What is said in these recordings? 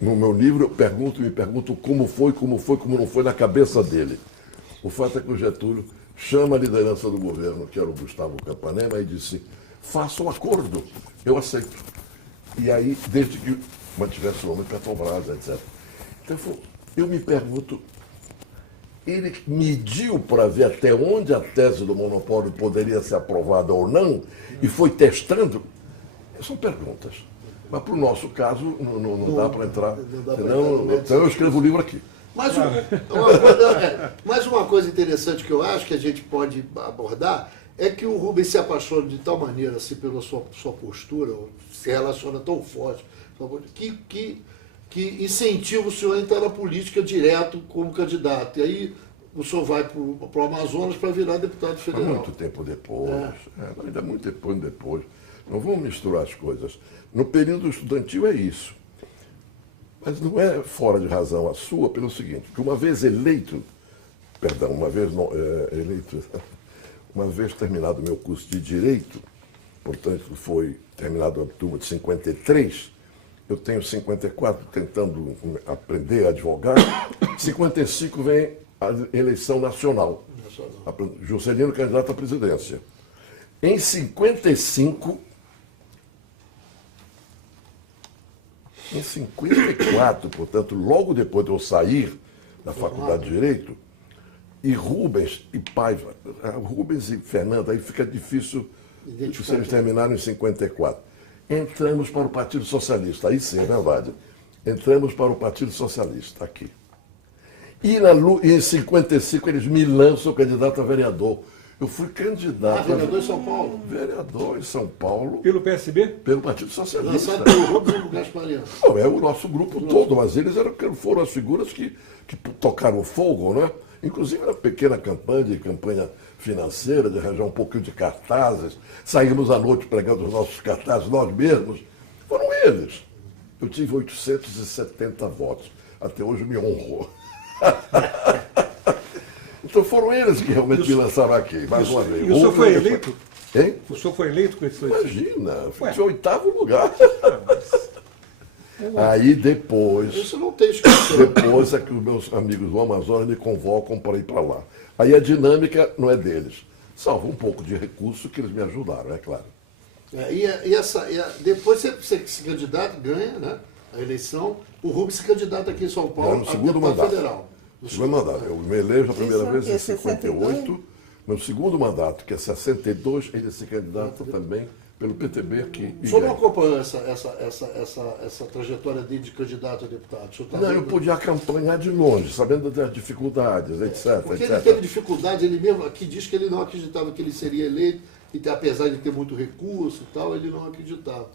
No meu livro eu me pergunto como não foi na cabeça dele. O fato é que o Getúlio chama a liderança do governo, que era o Gustavo Capanema, e disse, faça um acordo, eu aceito. E aí, desde que mantivesse o nome Petrobras, etc. Então, eu me pergunto, ele mediu para ver até onde a tese do monopólio poderia ser aprovada ou não, e foi testando? São perguntas. Mas para o nosso caso, não dá para entrar. Então eu escrevo o livro aqui. Mas uma coisa interessante que eu acho que a gente pode abordar é que o Rubens se apaixona de tal maneira assim, pela sua postura, se relaciona tão forte, que incentiva o senhor a entrar na política direto como candidato. E aí o senhor vai para o Amazonas para virar deputado federal. Muito tempo depois, ainda muito tempo depois. Não vamos misturar as coisas. No período estudantil é isso. Mas não é fora de razão a sua pelo seguinte, que uma vez eleito, uma vez terminado o meu curso de Direito, portanto foi terminado a turma de 53, eu tenho 54 tentando aprender a advogar, 55 vem a eleição nacional. Juscelino candidato à presidência. Em 55, em 54, portanto, logo depois de eu sair da Faculdade de Direito, e Rubens e Paiva, Rubens e Fernando, aí fica difícil se eles terminaram em 54. Entramos para o Partido Socialista, aí sim, é verdade. Entramos para o Partido Socialista, aqui. E em 55 eles me lançam candidato a vereador. Eu fui candidato. Vereador em São Paulo? Vereador em São Paulo. Pelo PSB? Pelo Partido Socialista. Lançado pelo Rubens Gaspariano. Não, é o nosso grupo todo, mas eles foram as figuras que tocaram fogo, né? Inclusive na pequena campanha financeira, de arranjar um pouquinho de cartazes. Saímos à noite pregando os nossos cartazes, nós mesmos. Foram eles. Eu tive 870 votos. Até hoje me honrou. Então foram eles que realmente me lançaram aqui, mais uma vez. E o senhor foi eleito? Hein? O senhor foi eleito com esse... Imagina, fui de 8º lugar. Aí depois... Isso não tem esquecido. Depois é que os meus amigos do Amazonas me convocam para ir para lá. Aí a dinâmica não é deles. Salvo um pouco de recurso que eles me ajudaram, é claro. Depois você se candidata, ganha, né? A eleição. O Rubens se candidata aqui em São Paulo No segundo mandato. federal. Segundo mandato. Eu me elejo a primeira Isso, vez em é 58. Meu segundo mandato, que é 62, ele se candidata também pelo PTB aqui. O senhor não acompanhou essa trajetória dele de candidato a deputado? Não, eu podia acompanhar de longe, sabendo das dificuldades, etc. Porque ele teve dificuldade, ele mesmo aqui diz que ele não acreditava que ele seria eleito, e apesar de ter muito recurso e tal, ele não acreditava.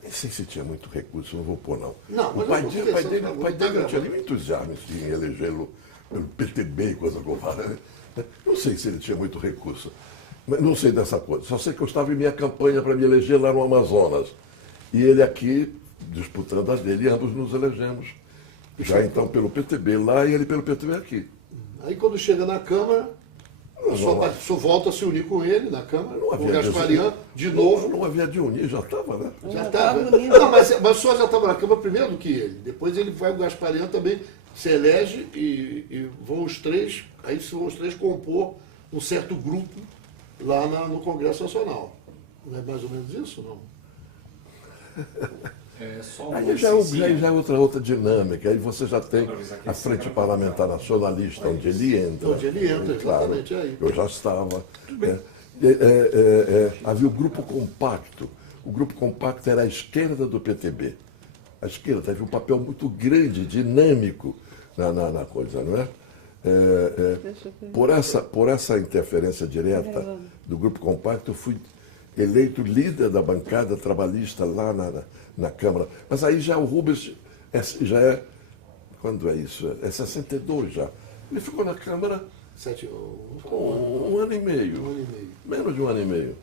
Nem sei se tinha muito recurso, não vou pôr não. Não, mas o pai dele não tinha nenhum entusiasmo em elegê-lo pelo PTB e coisa como essa. Não sei se ele tinha muito recurso. Mas não sei dessa coisa. Só sei que eu estava em minha campanha para me eleger lá no Amazonas. E ele aqui, disputando as dele, e ambos nos elegemos. Já então pelo PTB lá e ele pelo PTB aqui. Aí quando chega na Câmara, o senhor volta a se unir com ele na Câmara, com o Gaspariano, de novo. Não havia de unir, já estava, né? Já estava. Não, mas o senhor já estava na Câmara primeiro do que ele. Depois ele vai, o Gaspariano também se elege e vão os três, aí vão os três compor um certo grupo lá no Congresso Nacional. Não é mais ou menos isso, não? Aí já é outra dinâmica. Aí você já tem a Frente Parlamentar Nacionalista, onde ele entra. Onde ele entra, claro, exatamente aí. Eu já estava. Havia o Grupo Compacto. O Grupo Compacto era a esquerda do PTB. A esquerda teve um papel muito grande, dinâmico na coisa, não é? Por essa interferência direta do Grupo Compacto, eu fui eleito líder da bancada trabalhista lá na Câmara. Mas aí já o Rubens já é... Quando é isso? É 62 já. Ele ficou na Câmara um ano e meio. Menos de um ano e meio.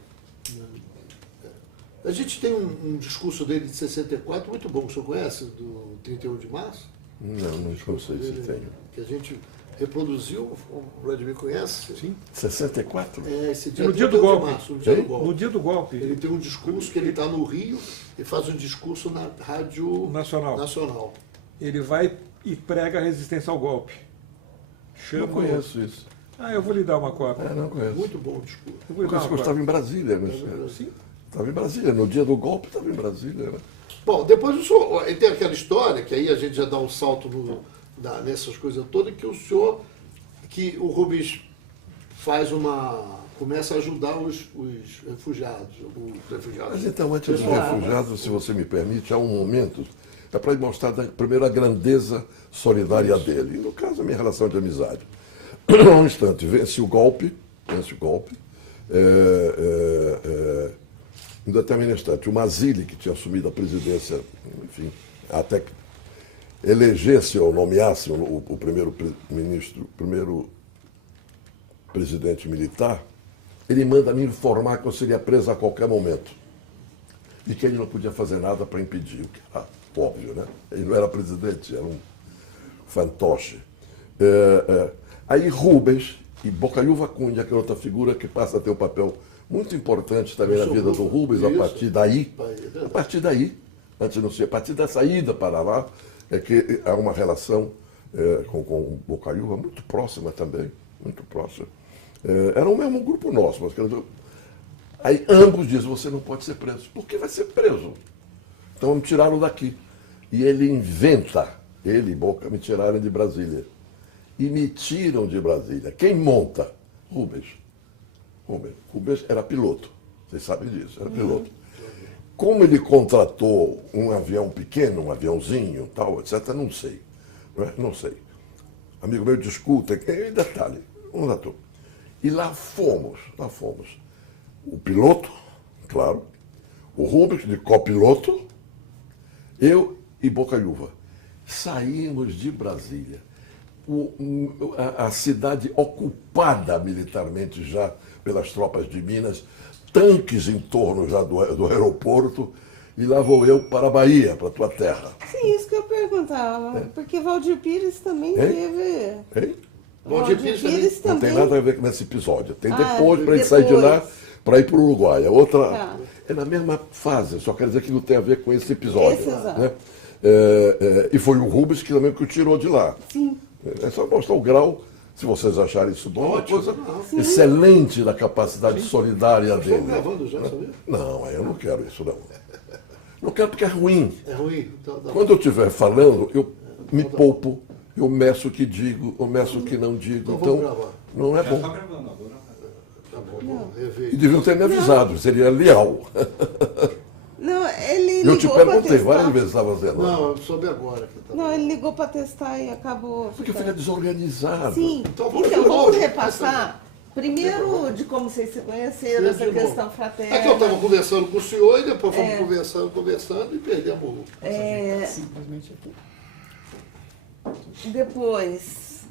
A gente tem um discurso dele de 64 muito bom, que o senhor conhece, do 31 de março? Não sei se tenho. Que a gente reproduziu, o Vladimir conhece? Sim. 64? Esse dia, no dia do golpe. Março, no dia do golpe. No dia do golpe. Ele tem um discurso que ele está no Rio e faz um discurso na Rádio Nacional. ele vai e prega a resistência ao golpe. Não conheço isso. Eu vou lhe dar uma cópia. Não conheço. Muito bom o discurso. Eu vou lhe dar Eu uma cópia. estava em Brasília. Sim. Estava em Brasília. No dia do golpe, estava em Brasília. Né? Bom, depois o senhor, aí tem aquela história, que aí a gente já dá um salto nessas coisas todas, que o Rubens começa a ajudar os refugiados. Mas então, antes dos refugiados, se você me permite, há um momento, é para mostrar primeiro a grandeza solidária dele. E no caso, a minha relação de amizade. Um instante, vence o golpe, em determinado instante, o Mazzilli, que tinha assumido a presidência, enfim, até que elegesse ou nomeasse o primeiro-ministro, primeiro presidente militar, ele manda me informar que eu seria preso a qualquer momento. E que ele não podia fazer nada para impedir, o que era óbvio, né? Ele não era presidente, era um fantoche. Aí Rubens e Bocaiúva Cunha, que é outra figura que passa a ter um papel muito importante também na vida do Rubens, a partir daí, antes não sei, a partir dessa ida para lá, é que há uma relação com o Bocaiúva muito próxima também, muito próxima. Era o mesmo grupo nosso, mas quer dizer, aí ambos dizem, você não pode ser preso. Por que vai ser preso? Então me tiraram daqui. E ele inventa, ele e Boca me tiraram de Brasília. E me tiram de Brasília. Quem monta? Rubens. Rubens era piloto, vocês sabem disso, era piloto. Como ele contratou um avião pequeno, um aviãozinho, tal, etc., não sei. Não sei. Amigo meu, discuta, detalhe, um ator. E lá fomos. O piloto, claro, o Rubens de copiloto, eu e Bocaiúva. Saímos de Brasília. A cidade ocupada militarmente já pelas tropas de Minas, tanques em torno já do aeroporto, e lá vou eu para a Bahia, para a tua terra. Sim, isso que eu perguntava, porque Valdir Pires também teve... Hein? Valdir Pires Não também... tem nada a ver com esse episódio. Tem depois, para ele sair de lá, para ir para o Uruguai. A outra é na mesma fase, só quer dizer que não tem a ver com esse episódio. Né? E foi o Rubens que também que o tirou de lá. Sim. É só mostrar o grau, se vocês acharem isso bom, uma coisa Sim. excelente da capacidade solidária dele. Estão gravando já, sabia? Não, eu não quero isso, não. Não quero porque é ruim. É ruim? Então, Quando eu estiver falando, eu me poupo, eu meço o que digo, eu meço o que não digo. Então vamos gravar. Não é bom. Tá bom, rever. E deviam ter me avisado, seria leal. Não, ele ligou Eu te para perguntei testar. várias vezes, estava dizendo. Não, eu soube agora. Que tá Não, ele ligou para testar e acabou... Porque fica desorganizado. Sim, Então, então, vamos de vamos novo. repassar primeiro de como vocês se conheceram, De essa novo. questão fraterna. É que eu estava conversando com o senhor e depois fomos conversando e perdemos o... Simplesmente aqui. Depois,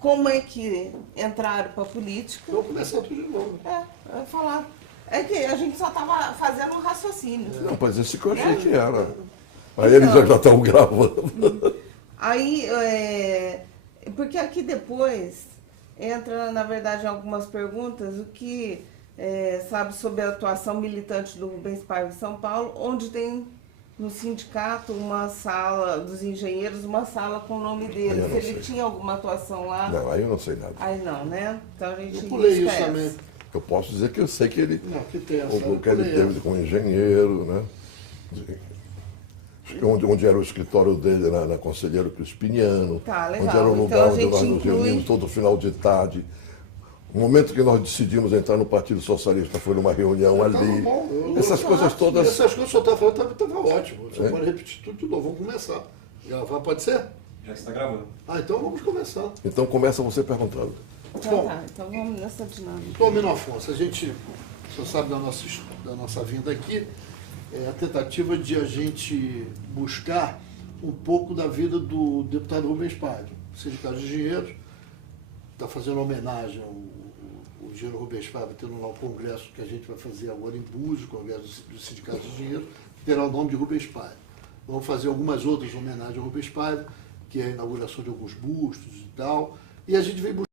como é que entraram para a política? Vamos começar tudo de novo. Eu ia falar. É que a gente só estava fazendo um raciocínio. Não, mas esse que eu achei que era. Aí eles já estão gravando. Aí, porque aqui depois entra, na verdade, algumas perguntas, o que sabe sobre a atuação militante do Rubens Paiva em São Paulo, onde tem no sindicato uma sala dos engenheiros, uma sala com o nome dele. Se ele tinha alguma atuação lá. Não, aí eu não sei nada. Aí não, né? Então a gente Eu pulei risca isso essa. também. Eu posso dizer que eu sei que ele. Não, que tem essa. O que ele teve com engenheiro, né? Onde era o escritório dele, na Conselheiro Crispiniano. Tá, legal. Onde era o lugar Então, a onde nós gente nos reunimos todo final de tarde. O momento que nós decidimos entrar no Partido Socialista foi numa reunião ali. Bom, Essas coisas todas. Essas coisas que o senhor estava falando estava ótimo. Você pode repetir tudo de novo. Vamos começar. Gravar, pode ser? Já está gravando. Então vamos começar. Então começa você perguntando. Então tá, então vamos nessa dinâmica. Então, Mino Afonso, o senhor sabe da nossa vinda aqui, é a tentativa de a gente buscar um pouco da vida do deputado Rubens Paiva. O Sindicato de Engenheiros está fazendo homenagem ao engenheiro Rubens Paiva, tendo lá um congresso que a gente vai fazer agora em Búzios, o congresso do Sindicato de Engenheiros, que terá o nome de Rubens Paiva. Vamos fazer algumas outras homenagens ao Rubens Paiva, que é a inauguração de alguns bustos e tal, e a gente veio buscar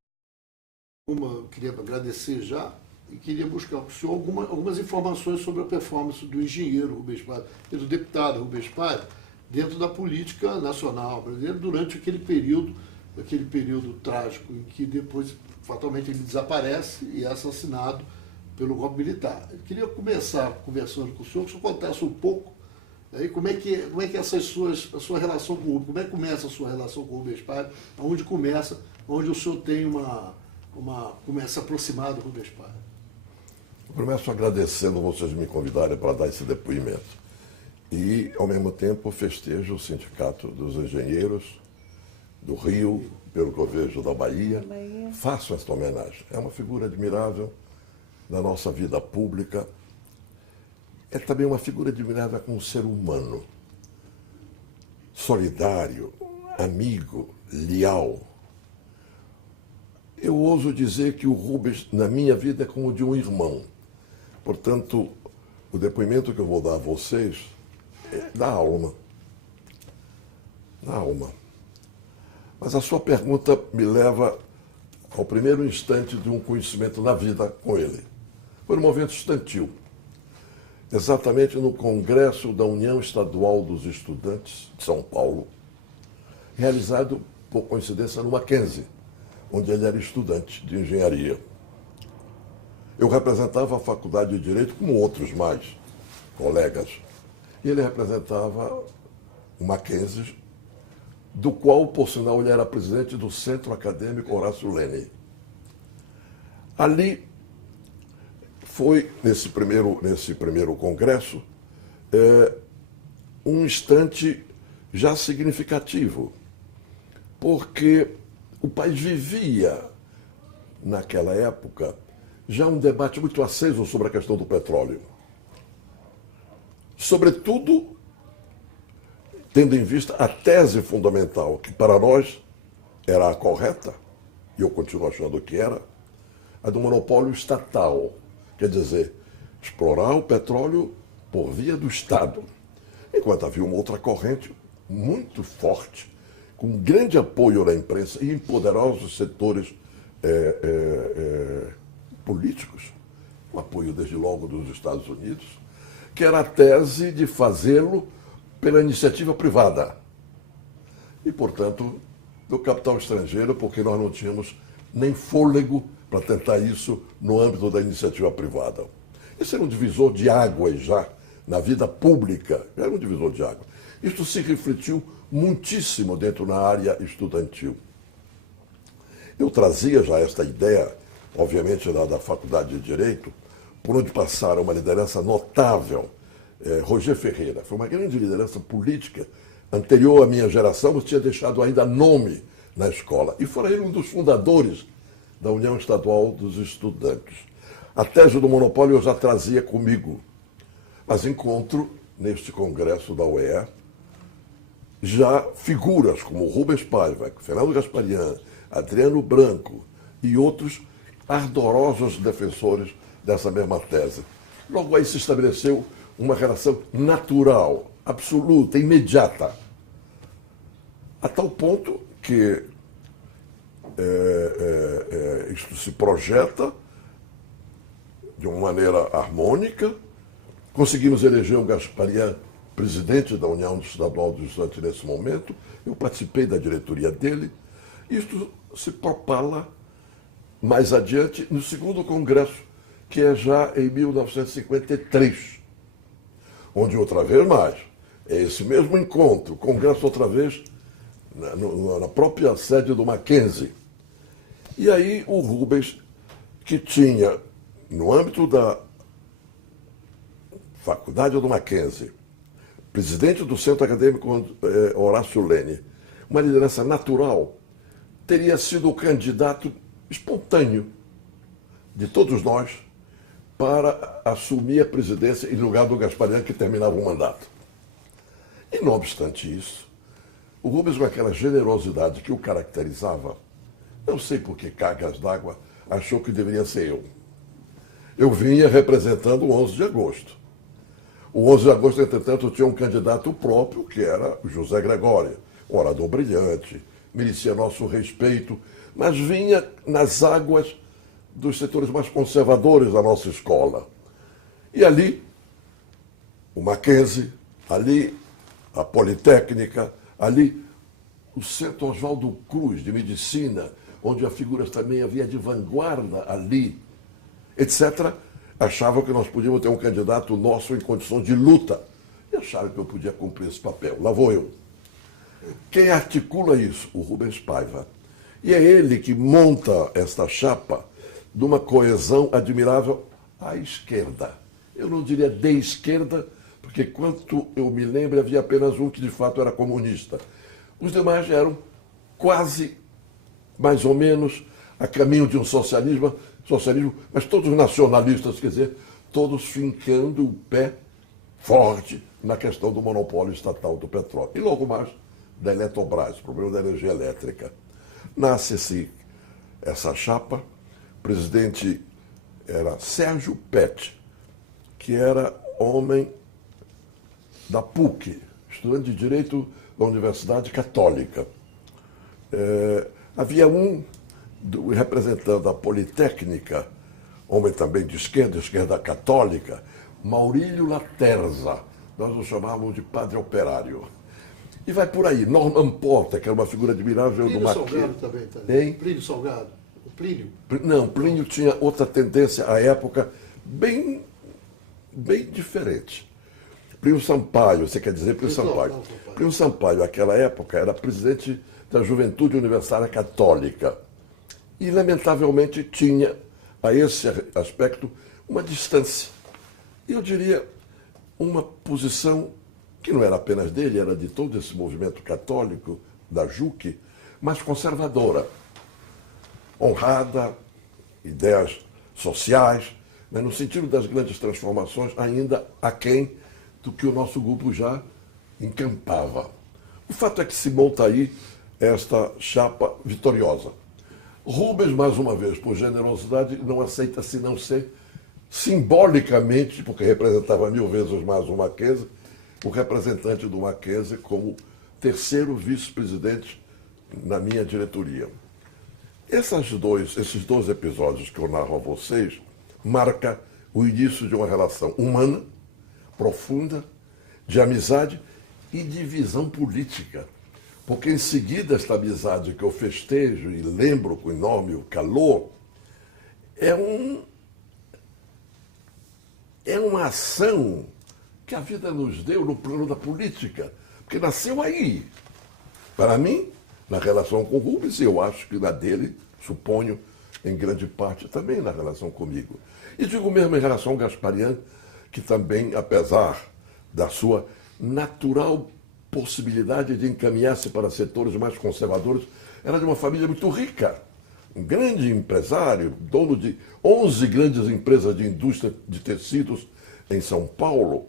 eu queria agradecer já e queria buscar com o senhor algumas informações sobre a performance do engenheiro Rubens Paiva e do deputado Rubens Paiva, dentro da política nacional brasileira durante aquele período trágico em que depois fatalmente ele desaparece e é assassinado pelo golpe militar. Eu queria começar conversando com o senhor, que o senhor contasse um pouco aí como é que é a sua relação com o Rubens, como é que começa a sua relação com o Rubens Paiva, onde começa, onde o senhor tem começa a se aproximar do Rubens Paiva. Eu começo agradecendo vocês me convidarem para dar esse depoimento. E, ao mesmo tempo, festejo o Sindicato dos Engenheiros do Rio, pelo que eu vejo da Bahia. Faço esta homenagem. É uma figura admirável da nossa vida pública. É também uma figura admirável como ser humano. Solidário, amigo, leal. Eu ouso dizer que o Rubens, na minha vida, é como de um irmão. Portanto, o depoimento que eu vou dar a vocês é da alma. Da alma. Mas a sua pergunta me leva ao primeiro instante de um conhecimento na vida com ele. Foi um momento estudantil. Exatamente no Congresso da União Estadual dos Estudantes de São Paulo, realizado, por coincidência, no Mackenzie, onde ele era estudante de engenharia. Eu representava a Faculdade de Direito, como outros mais colegas. E ele representava o Mackenzie, do qual, por sinal, ele era presidente do Centro Acadêmico Horácio Lênin. Ali foi, nesse primeiro congresso, um instante já significativo, porque o país vivia, naquela época, já um debate muito aceso sobre a questão do petróleo. Sobretudo, tendo em vista a tese fundamental, que para nós era a correta, e eu continuo achando que era, a do monopólio estatal. Quer dizer, explorar o petróleo por via do Estado. Enquanto havia uma outra corrente muito forte, com grande apoio da imprensa e em poderosos setores políticos, com apoio desde logo dos Estados Unidos, que era a tese de fazê-lo pela iniciativa privada. E, portanto, do capital estrangeiro, porque nós não tínhamos nem fôlego para tentar isso no âmbito da iniciativa privada. Esse era um divisor de águas já na vida pública, era um divisor de águas. Isto se refletiu muitíssimo dentro da área estudantil. Eu trazia já esta ideia, obviamente, da Faculdade de Direito, por onde passaram uma liderança notável. Roger Ferreira foi uma grande liderança política, anterior à minha geração, mas tinha deixado ainda nome na escola. E foi ele um dos fundadores da União Estadual dos Estudantes. A tese do monopólio eu já trazia comigo, mas encontro, neste congresso da UEA, já figuras como Rubens Paiva, Fernando Gasparian, Adriano Branco e outros ardorosos defensores dessa mesma tese. Logo aí se estabeleceu uma relação natural, absoluta, imediata, a tal ponto que isto se projeta de uma maneira harmônica. Conseguimos eleger o Gasparian presidente da União Estadual dos Estudantes nesse momento. Eu participei da diretoria dele. Isto se propala mais adiante no segundo congresso, que é já em 1953, onde outra vez mais, é esse mesmo encontro, congresso outra vez na própria sede do Mackenzie. E aí o Rubens, que tinha, no âmbito da Faculdade do Mackenzie, presidente do Centro Acadêmico Horácio Lênin, uma liderança natural, teria sido o candidato espontâneo de todos nós para assumir a presidência em lugar do Gasparian, que terminava o mandato. E, não obstante isso, o Rubens, com aquela generosidade que o caracterizava, não sei por que cargas d'água, achou que deveria ser eu. Eu vinha representando o 11 de agosto. O 11 de agosto, entretanto, tinha um candidato próprio, que era o José Gregório, orador brilhante, merecia nosso respeito, mas vinha nas águas dos setores mais conservadores da nossa escola. E ali, o Mackenzie, ali a Politécnica, ali o Centro Oswaldo Cruz, de Medicina, onde a figura também havia de vanguarda ali, etc., achavam que nós podíamos ter um candidato nosso em condições de luta. E acharam que eu podia cumprir esse papel. Lá vou eu. Quem articula isso? O Rubens Paiva. E é ele que monta esta chapa de uma coesão admirável à esquerda. Eu não diria de esquerda, porque quanto eu me lembro, havia apenas um que de fato era comunista. Os demais eram quase, mais ou menos, a caminho de um socialismo, mas todos nacionalistas, quer dizer, todos fincando o pé forte na questão do monopólio estatal do petróleo. E logo mais, da Eletrobras, o problema da energia elétrica. Nasce-se essa chapa, o presidente era Sérgio Pet, que era homem da PUC, estudante de Direito da Universidade Católica. Havia um representando a Politécnica, homem também de esquerda católica, Maurílio Laterza, nós o chamávamos de padre operário. E vai por aí, Norman Porter, que era uma figura admirável do Plínio Mackenzie. Salgado também, tá? Hein? Plínio Salgado. O Plínio. Não, Plínio tinha outra tendência à época bem diferente. Plínio Sampaio, você quer dizer Plínio Sampaio? Não, Plínio Sampaio, naquela época, era presidente da Juventude Universitária Católica. E, lamentavelmente, tinha, a esse aspecto, uma distância. E eu diria, uma posição que não era apenas dele, era de todo esse movimento católico, da JUC, mas conservadora, honrada, ideias sociais, né, no sentido das grandes transformações, ainda aquém do que o nosso grupo já encampava. O fato é que se monta aí esta chapa vitoriosa. Rubens, mais uma vez, por generosidade, não aceita se não ser simbolicamente, porque representava 1000 vezes mais o Mackenzie, o representante do Mackenzie como terceiro vice-presidente na minha diretoria. Esses dois episódios que eu narro a vocês marcam o início de uma relação humana, profunda, de amizade e de visão política. Porque em seguida esta amizade que eu festejo e lembro com enorme calor, é uma ação que a vida nos deu no plano da política, porque nasceu aí. Para mim, na relação com o Rubens, e eu acho que na dele, suponho, em grande parte também na relação comigo. E digo mesmo em relação ao Gasparian, que também, apesar da sua natural possibilidade de encaminhar-se para setores mais conservadores, era de uma família muito rica. Um grande empresário, dono de 11 grandes empresas de indústria de tecidos em São Paulo.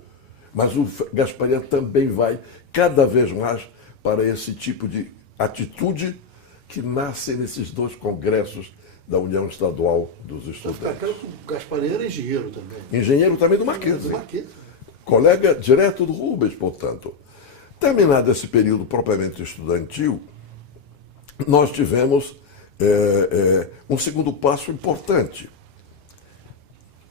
Mas o Gasparian também vai cada vez mais para esse tipo de atitude que nasce nesses dois congressos da União Estadual dos Estudantes. O Gasparian era engenheiro também. Engenheiro também do Mackenzie. Do Mackenzie. Colega direto do Rubens, portanto. Terminado esse período propriamente estudantil, nós tivemos um segundo passo importante.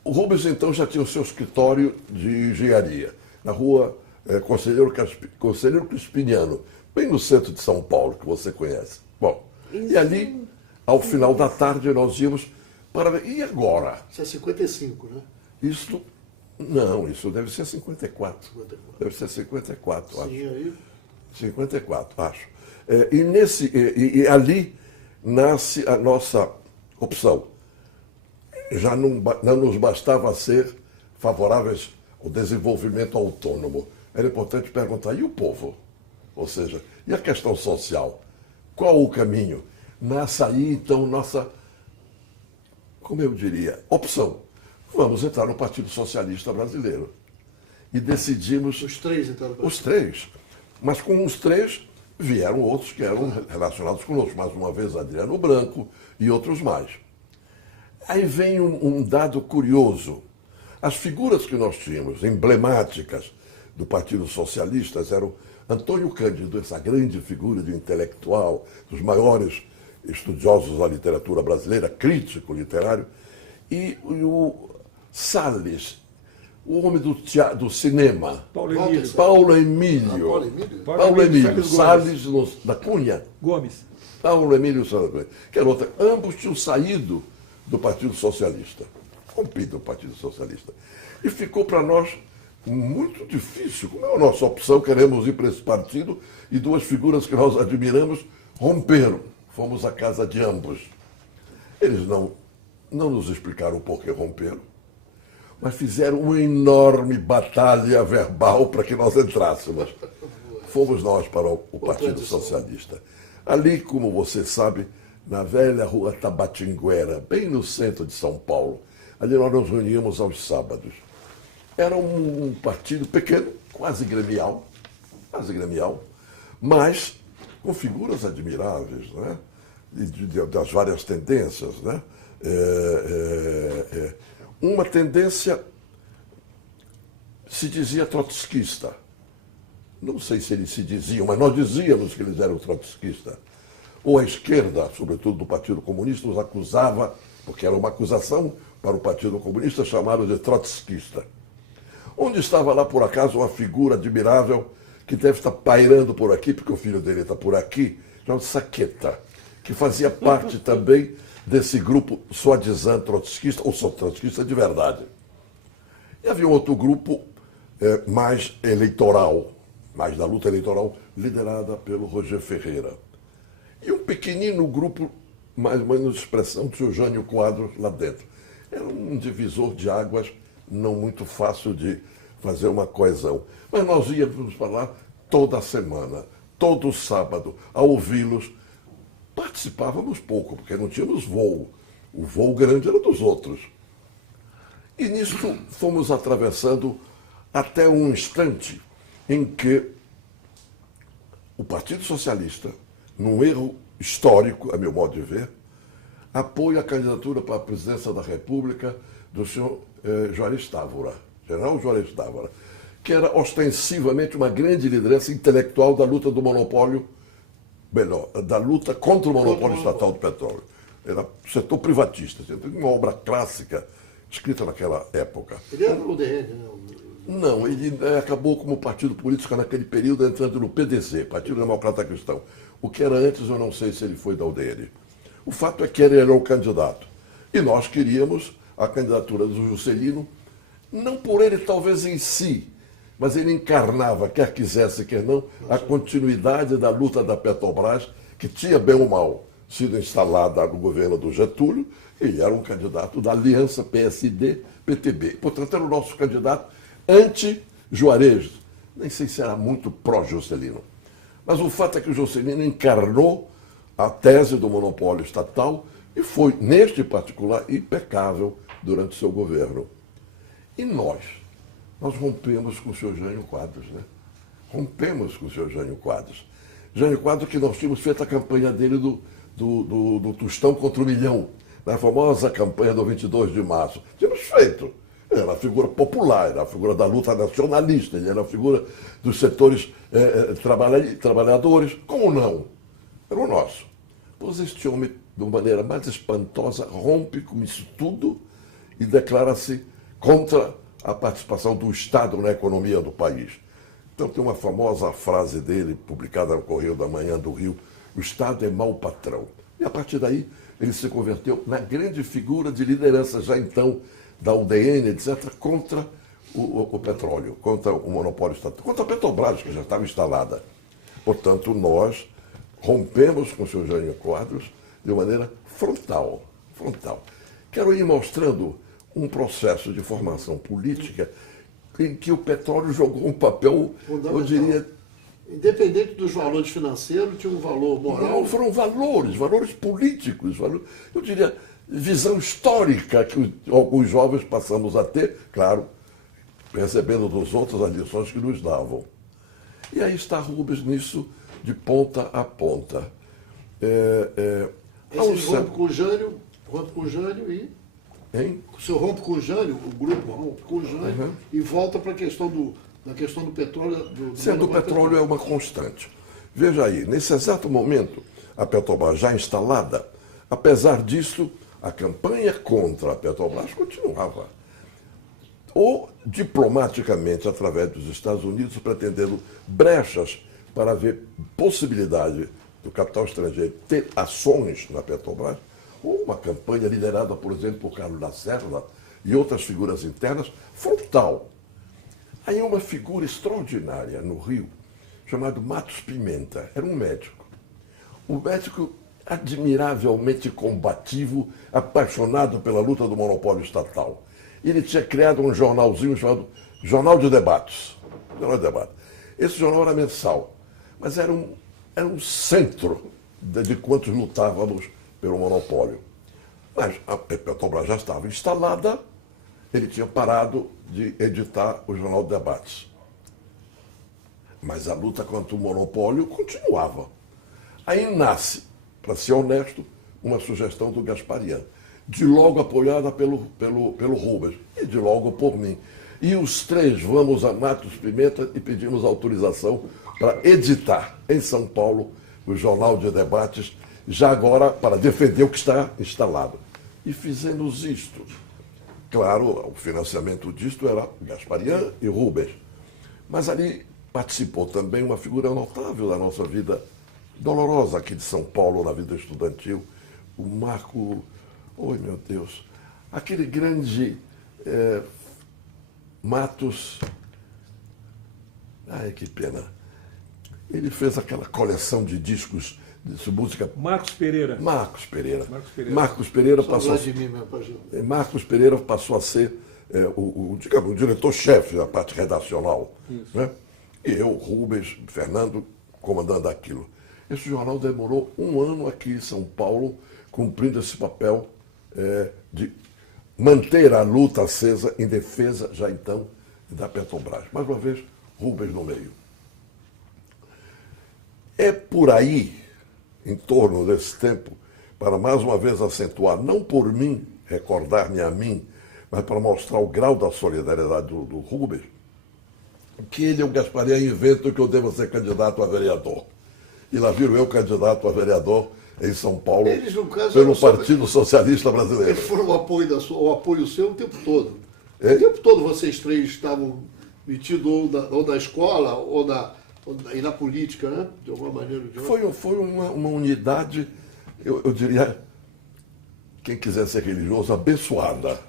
O Rubens, então, já tinha o seu escritório de engenharia, na rua Conselheiro Crispiniano, bem no centro de São Paulo, que você conhece. Bom, e ali, ao final da tarde, nós íamos para ver. E agora? Isso é 55, né? Isso deve ser 54. 54. Deve ser 54, acho. Sim, aí. 54, acho. E ali nasce a nossa opção. Já não nos bastava ser favoráveis ao desenvolvimento autônomo. Era importante perguntar, e o povo? Ou seja, e a questão social? Qual o caminho? Nasce aí, então, nossa, como eu diria, opção. Vamos entrar no Partido Socialista Brasileiro. E decidimos... Os três entraram para Os três. Mas com os três vieram outros que eram relacionados conosco. Mais uma vez, Adriano Branco e outros mais. Aí vem um dado curioso. As figuras que nós tínhamos, emblemáticas do Partido Socialista, eram Antônio Cândido, essa grande figura de intelectual, dos maiores estudiosos da literatura brasileira, crítico literário, e o Salles, o homem do cinema, Paulo Walter Emílio. Paulo Emílio. Paulo Emílio? Paulo Emílio Salles Salles da Cunha. Gomes. Paulo Emílio Salles da Cunha. Que era outra. Ambos tinham saído do Partido Socialista, rompido do Partido Socialista. E ficou para nós muito difícil. Como é a nossa opção, queremos ir para esse partido e duas figuras que nós admiramos romperam. Fomos à casa de ambos. Eles não nos explicaram por que romperam, mas fizeram uma enorme batalha verbal para que nós entrássemos. Fomos nós para o Partido Socialista. Ali, como você sabe, na velha rua Tabatinguera, bem no centro de São Paulo, ali nós nos reuníamos aos sábados. Era um partido pequeno, quase gremial, mas com figuras admiráveis, né? Das várias tendências, né? Uma tendência se dizia trotskista. Não sei se eles se diziam, mas nós dizíamos que eles eram trotskistas. Ou a esquerda, sobretudo do Partido Comunista, os acusava, porque era uma acusação para o Partido Comunista, chamado de trotskista. Onde estava lá, por acaso, uma figura admirável que deve estar pairando por aqui, porque o filho dele está por aqui, chamado Saqueta, que fazia parte também desse grupo suadizante trotskista, ou só trotskista de verdade. E havia um outro grupo mais eleitoral, mais da luta eleitoral, liderada pelo Roger Ferreira. E um pequenino grupo, mais ou menos de expressão, do seu Jânio Quadros lá dentro. Era um divisor de águas não muito fácil de fazer uma coesão. Mas nós íamos para lá toda semana, todo sábado, a ouvi-los. Participávamos pouco, porque não tínhamos voo. O voo grande era dos outros. E nisso fomos atravessando até um instante em que o Partido Socialista, num erro histórico, a meu modo de ver, apoia a candidatura para a presidência da República do senhor Juarez Távora, general Juarez Távora, que era ostensivamente uma grande liderança intelectual da luta do monopólio, da luta contra o monopólio estatal do petróleo. Era setor privatista, uma obra clássica escrita naquela época. Ele era do UDN, né? Não, ele acabou como partido político naquele período entrando no PDC, Partido Democrata Cristão. O que era antes, eu não sei se ele foi da UDN. O fato é que ele era o candidato. E nós queríamos a candidatura do Juscelino, não por ele talvez em si, mas ele encarnava, quer quisesse, quer não, a continuidade da luta da Petrobras, que tinha, bem ou mal, sido instalada no governo do Getúlio. Ele era um candidato da aliança PSD-PTB. Portanto, era o nosso candidato anti-Juarez. Nem sei se era muito pró-Juscelino. Mas o fato é que o Juscelino encarnou a tese do monopólio estatal e foi, neste particular, impecável durante o seu governo. E nós rompemos com o senhor Jânio Quadros, né? Rompemos com o senhor Jânio Quadros. Jânio Quadros, que nós tínhamos feito a campanha dele do Tostão contra o Milhão, na famosa campanha do 22 de março. Tínhamos feito. Ele era a figura popular, era a figura da luta nacionalista, ele era a figura dos setores trabalhadores. Como não? Era o nosso. Pois este homem, de uma maneira mais espantosa, rompe com isso tudo e declara-se contra a participação do Estado na economia do país. Então tem uma famosa frase dele, publicada no Correio da Manhã do Rio: o Estado é mau patrão. E a partir daí ele se converteu na grande figura de liderança, já então da UDN, etc., contra o petróleo, contra o monopólio estatal, contra a Petrobras, que já estava instalada. Portanto, nós rompemos com o senhor Jânio Quadros de maneira frontal. Quero ir mostrando um processo de formação política em que o petróleo jogou um papel, eu diria... Independente dos valores financeiros, tinha um valor moral. Não, foram valores políticos, eu diria, visão histórica que alguns jovens passamos a ter, claro, recebendo dos outros as lições que nos davam. E aí está Rubens nisso de ponta a ponta. Rompe com o Jânio e... Hein? O senhor rompe com o Jânio, o grupo rompe com o Jânio e volta para a questão do petróleo. Sendo o petróleo é uma constante. Veja aí, nesse exato momento, a Petrobras já instalada, apesar disso, a campanha contra a Petrobras continuava. ou diplomaticamente através dos Estados Unidos, pretendendo brechas para ver possibilidade do capital estrangeiro ter ações na Petrobras, ou uma campanha liderada, por exemplo, por Carlos Lacerda e outras figuras internas, frontal. Aí uma figura extraordinária no Rio, chamado Matos Pimenta, era um médico. O médico admiravelmente combativo, apaixonado pela luta do monopólio estatal. Ele tinha criado um jornalzinho chamado Jornal de Debates. Jornal de Debates. Esse jornal era mensal, mas era um centro de quantos lutávamos pelo monopólio. Mas a Petrobras já estava instalada, ele tinha parado de editar o Jornal de Debates. Mas a luta contra o monopólio continuava. Aí nasce, para ser honesto, uma sugestão do Gasparian, de logo apoiada pelo Rubens e de logo por mim. E os três vamos a Matos Pimenta e pedimos autorização para editar em São Paulo o Jornal de Debates, já agora para defender o que está instalado. E fizemos isto. Claro, o financiamento disto era Gasparian e Rubens. Mas ali participou também uma figura notável da nossa vida dolorosa aqui de São Paulo, na vida estudantil, o Marco... Oi, meu Deus! Aquele grande Matos... Ai, que pena. Ele fez aquela coleção de discos de música... Marcos Pereira. Marcos Pereira. Marcos Pereira. Marcos Pereira passou a ser digamos, o diretor-chefe da parte redacional. Né? E eu, Rubens, Fernando, comandando aquilo. Esse jornal demorou um ano aqui em São Paulo, cumprindo esse papel de manter a luta acesa em defesa, já então, da Petrobras. Mais uma vez, Rubens no meio. É por aí, em torno desse tempo, para mais uma vez acentuar, não por mim, recordar-me a mim, mas para mostrar o grau da solidariedade do Rubens, que ele e o Gasparian inventam que eu devo ser candidato a vereador. E lá viro eu candidato a vereador em São Paulo, eles, no caso, pelo Partido Socialista Brasileiro. Eles foram o apoio seu o tempo todo. O tempo todo vocês três estavam metidos ou na escola e na política, né? De alguma maneira ou de outra. Foi uma unidade, eu diria, quem quiser ser religioso, abençoada.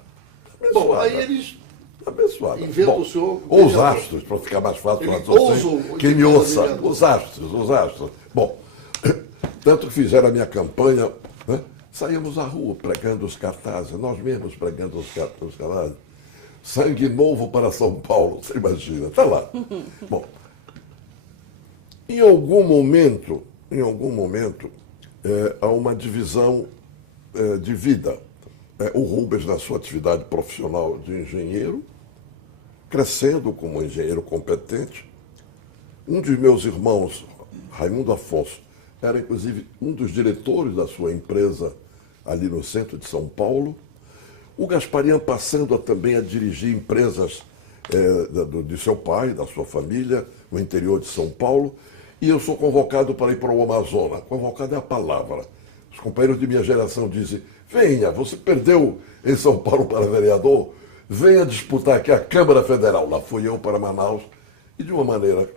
Bom, aí eles abençoada. inventam o senhor... Ou os astros, para ficar mais fácil para você. Quem me ouça, os astros. Bom, tanto que fizeram a minha campanha, né? Saímos à rua pregando os cartazes, nós mesmos pregando os cartazes. Sangue novo para São Paulo, você imagina, está lá. Bom, em algum momento, há uma divisão de vida. O Rubens, na sua atividade profissional de engenheiro, crescendo como engenheiro competente. Um dos meus irmãos, Raimundo Afonso, era inclusive um dos diretores da sua empresa ali no centro de São Paulo. O Gasparian passando também a dirigir empresas de seu pai, da sua família, no interior de São Paulo. E eu sou convocado para ir para o Amazonas. Convocado é a palavra. Os companheiros de minha geração dizem: venha, você perdeu em São Paulo para vereador, venha disputar aqui a Câmara Federal. Lá fui eu para Manaus e, de uma maneira,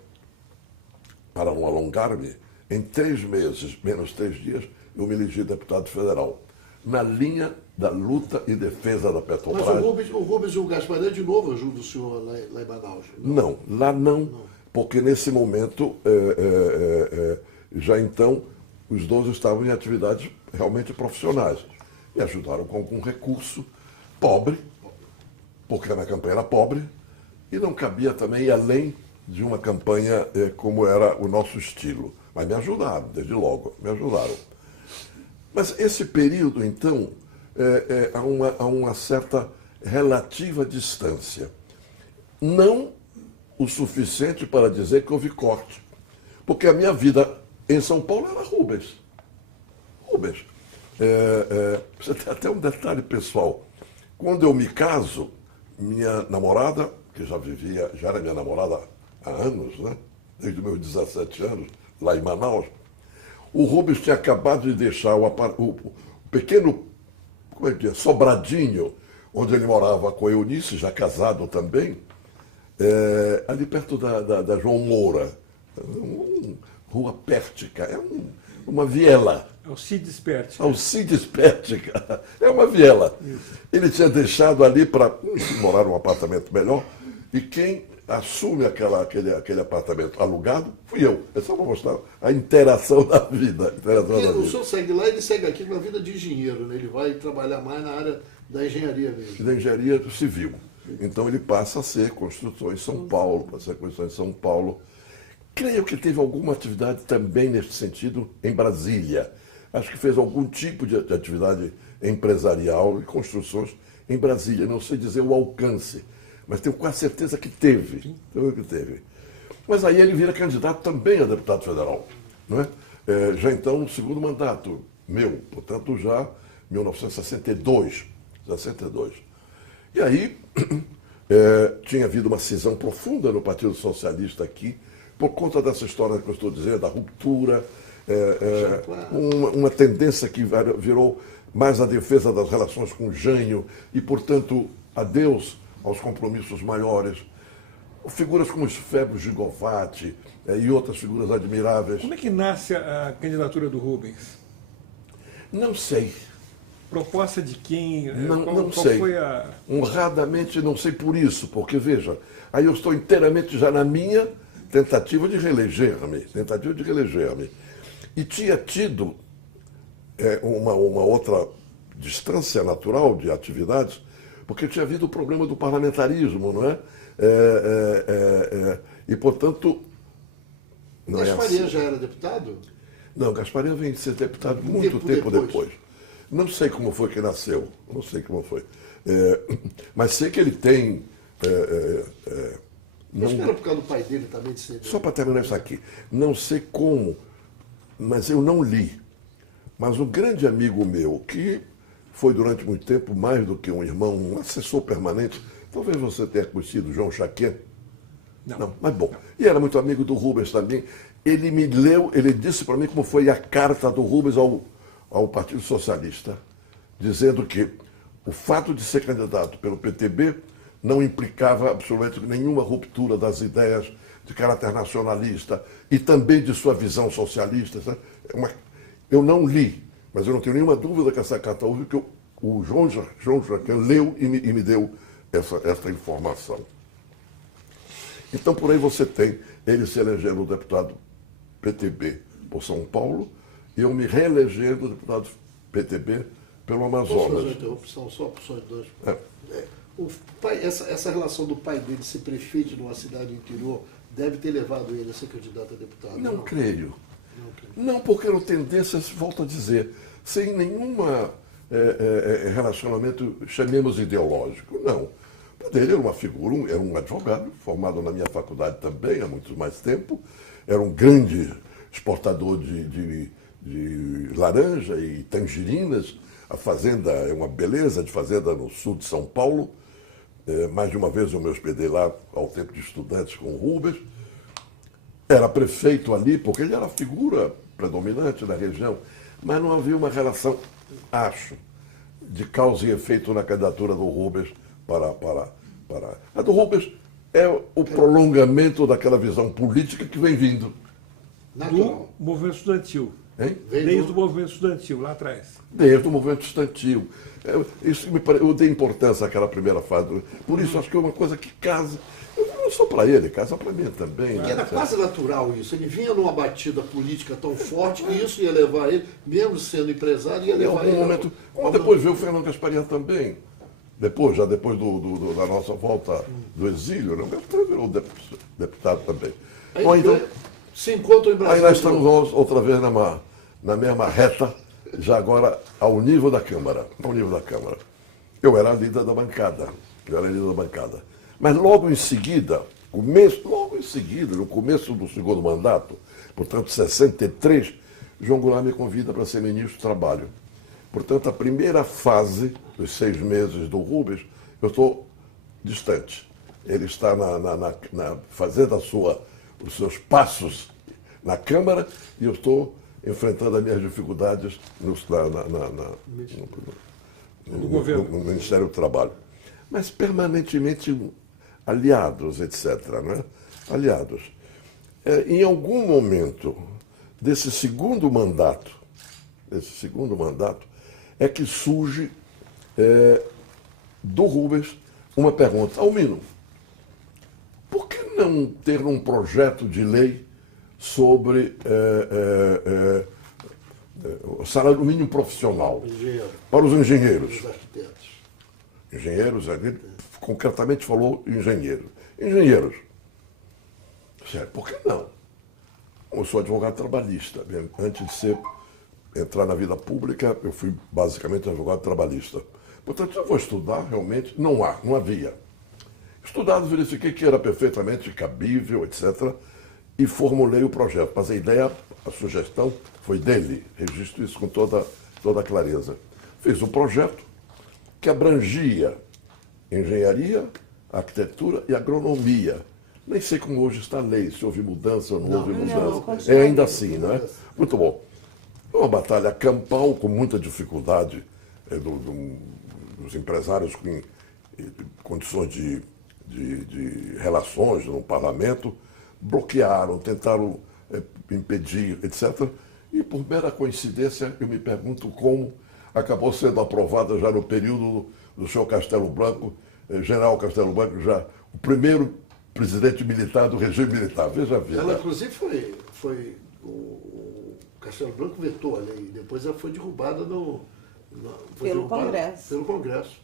para não alongar-me, em 3 meses, menos 3 dias, eu me elegi deputado federal, na linha da luta e defesa da Petrobras. Mas o Rubens e o Gasparian de novo ajudam o senhor lá em Manaus? Não, lá não, porque nesse momento, já então, os dois estavam em atividades realmente profissionais. Me ajudaram com algum recurso pobre, porque a minha campanha era pobre, e não cabia também ir além de uma campanha como era o nosso estilo. Mas me ajudaram, desde logo, me ajudaram. Mas esse período, então, há uma certa relativa distância. Não o suficiente para dizer que houve corte. Porque a minha vida em São Paulo era Rubens. Você tem até um detalhe pessoal. Quando eu me caso, minha namorada, que já era minha namorada há anos, né? Desde os meus 17 anos, lá em Manaus, o Rubens tinha acabado de deixar o pequeno, como é que é, sobradinho, onde ele morava com a Eunice, já casado também, ali perto da João Moura, Rua Pértica, uma viela. Alcides Pértica. Alcides Pértica, é uma viela. Isso. Ele tinha deixado ali para morar num apartamento melhor, e quem assume aquele apartamento alugado fui eu. É só para mostrar a interação da vida. O senhor segue lá, ele segue aqui com a vida de engenheiro, né? Ele vai trabalhar mais na área da engenharia mesmo. Da engenharia civil. Então ele passa a ser construção em São Paulo, Creio que teve alguma atividade também nesse sentido em Brasília. Acho que fez algum tipo de atividade empresarial e construções em Brasília. Não sei dizer o alcance, mas tenho quase certeza que teve. Mas aí ele vira candidato também a deputado federal, não é? Já então no segundo mandato meu, portanto já 1962. E aí tinha havido uma cisão profunda no Partido Socialista aqui, por conta dessa história que eu estou dizendo, da ruptura, uma tendência que virou mais a defesa das relações com o Jânio e, portanto, adeus aos compromissos maiores. Figuras como Febro Gigovati e outras figuras admiráveis. Como é que nasce a candidatura do Rubens? Não sei. Proposta de quem? Não qual sei. Foi a... Honradamente não sei por isso, porque, veja, aí eu estou inteiramente já na minha tentativa de reeleger-me. E tinha tido uma outra distância natural de atividades, porque tinha havido o problema do parlamentarismo, não é? E, portanto... Gasparinha já era deputado? Não, Gasparinha vem ser deputado muito tempo depois. Não sei como foi que nasceu, mas sei que ele tem... Acho que era por causa do pai dele também de ser... Só para terminar isso aqui, não sei como, mas eu não li. Mas um grande amigo meu, que foi durante muito tempo mais do que um irmão, um assessor permanente, talvez você tenha conhecido, João Chaquet. Não, mas bom. E era muito amigo do Rubens também. Ele me leu, ele disse para mim como foi a carta do Rubens ao Partido Socialista, dizendo que o fato de ser candidato pelo PTB não implicava absolutamente nenhuma ruptura das ideias de caráter nacionalista e também de sua visão socialista. Eu não li, mas eu não tenho nenhuma dúvida que essa carta houve, que o João Chaquet leu e me deu essa informação. Então, por aí você tem ele se elegendo deputado PTB por São Paulo e eu me reelegendo deputado PTB pelo Amazonas. Posso fazer uma interrupção só por só dois? Essa relação do pai dele ser prefeito de uma cidade interior deve ter levado ele a ser candidato a deputado? Não creio. Não, porque eram tendências, volto a dizer, sem nenhum relacionamento, chamemos ideológico. Não. Ele era uma figura, era um advogado, formado na minha faculdade também, há muito mais tempo. Era um grande exportador de laranja e tangerinas. A fazenda é uma beleza de fazenda no sul de São Paulo. Mais de uma vez eu me hospedei lá ao tempo de estudantes com o Rubens. Era prefeito ali, porque ele era a figura predominante da região, mas não havia uma relação, acho, de causa e efeito na candidatura do Rubens para. A do Rubens é o prolongamento daquela visão política que vem vindo. Do movimento estudantil. Hein? Desde o movimento estudantil, lá atrás. Desde o movimento estudantil. Eu dei importância àquela primeira fase. Por isso, acho que é uma coisa que casa. Não só para ele, casa para mim também. Porque era quase natural isso. Ele vinha numa batida política tão forte que isso ia levar ele, mesmo sendo empresário, ia levar ele... Em algum momento... Depois veio o Fernando Gasparinha também. Depois da nossa volta do exílio, né? O Gasparinha virou deputado também. Aí, bom, então, se encontram em Brasília. Aí nós estamos outra vez na mesma reta, já agora ao nível da Câmara. Eu era líder da bancada. Mas logo em seguida, no começo do segundo mandato, portanto, 63, João Goulart me convida para ser ministro do Trabalho. Portanto, a primeira fase, dos 6 meses do Rubens, eu estou distante. Ele está fazendo os seus passos na Câmara e eu estou enfrentando as minhas dificuldades no Ministério do Trabalho. Mas permanentemente aliados, etc. Né? Aliados. Em algum momento desse segundo mandato, é que surge do Rubens uma pergunta. Almino, por que não ter um projeto de lei sobre o salário mínimo profissional para os engenheiros? Os arquitetos. Engenheiros, ele concretamente falou engenheiros. Engenheiros. Sério, por que não? Eu sou advogado trabalhista. Antes de entrar na vida pública, eu fui basicamente advogado trabalhista. Portanto, eu vou estudar, realmente, não havia. Estudado, verifiquei que era perfeitamente cabível, etc., e formulei o projeto. Mas a ideia, a sugestão, foi dele. Registro isso com toda clareza. Fiz um projeto que abrangia engenharia, arquitetura e agronomia. Nem sei como hoje está a lei, se houve mudança ou não houve mudança. É ainda assim, não é? Muito bom. Uma batalha campal com muita dificuldade dos empresários com condições de relações no parlamento, bloquearam, tentaram impedir, etc. E por mera coincidência, eu me pergunto como acabou sendo aprovada já no período do senhor Castelo Branco, general Castelo Branco, já o primeiro presidente militar do regime militar. Veja a vida. Ela, inclusive, foi o Castelo Branco vetou a lei, depois ela foi derrubada pelo Congresso. Pelo Congresso.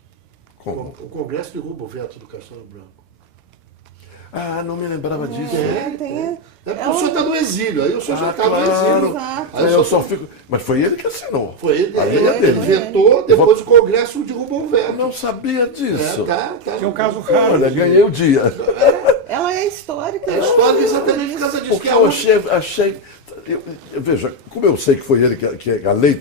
Como? O Congresso derruba o veto do Castelo Branco. Ah, não me lembrava disso. Porque o senhor está no exílio, aí o senhor já está no claro. exílio. Aí eu só fico... Mas foi ele que assinou. Foi ele, A lei é ele dele. vetou, depois o Congresso derrubou o Eu veto. não sabia disso. Que é um caso raro. Olha, ganhei o dia. Ela é histórica. É história exatamente por causa disso. Porque eu achei veja, como eu sei que foi ele que a lei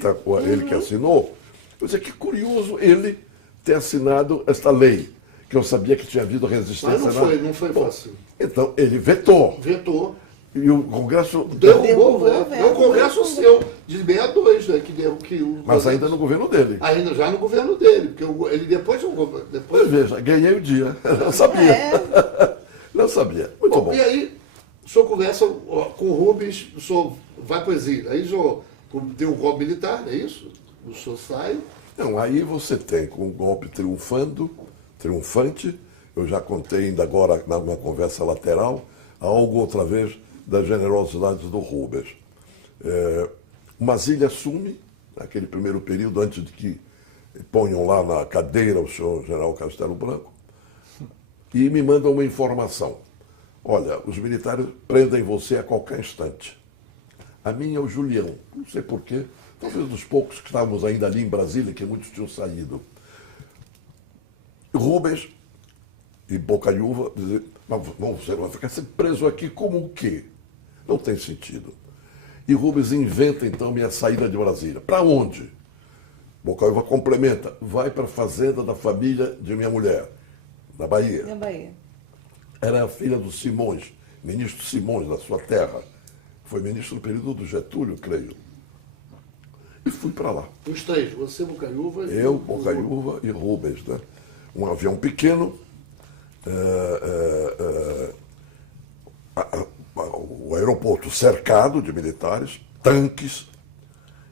ele que assinou, eu sei que curioso ele ter assinado esta lei, que eu sabia que tinha havido resistência. Mas não foi fácil. Então, ele vetou. Vetou. E o Congresso Derrubou o veto. É o Congresso seu, de 62, né? Mas ainda no governo dele. Ainda já no governo dele, porque ele depois. Mas veja, ganhei o dia. Não sabia. Não sabia. Muito bom. E aí, o senhor conversa com o Rubens, o senhor vai para o exílio. Aí o senhor deu um golpe militar, não é isso? O senhor sai. Não, aí você tem com um golpe triunfante, eu já contei ainda agora numa conversa lateral, algo outra vez da generosidade do Rubens. Masília assume, naquele primeiro período, antes de que ponham lá na cadeira o senhor general Castelo Branco, e me mandam uma informação. Olha, os militares prendem você a qualquer instante. A minha é o Julião, não sei porquê, talvez dos poucos que estávamos ainda ali em Brasília, que muitos tinham saído. Rubens e Bocaiúva dizem, mas você vai ficar sempre preso aqui como o quê? Não tem sentido. E Rubens inventa, então, minha saída de Brasília. Para onde? Bocaiúva complementa, vai para a fazenda da família de minha mulher, na Bahia. Na Bahia. Era a filha do Simões, ministro Simões, da sua terra. Foi ministro no período do Getúlio, creio. E fui para lá. Os três, você, Bocaiúva e eu, Bocaiúva e Rubens, né? Um avião pequeno, o aeroporto cercado de militares, tanques.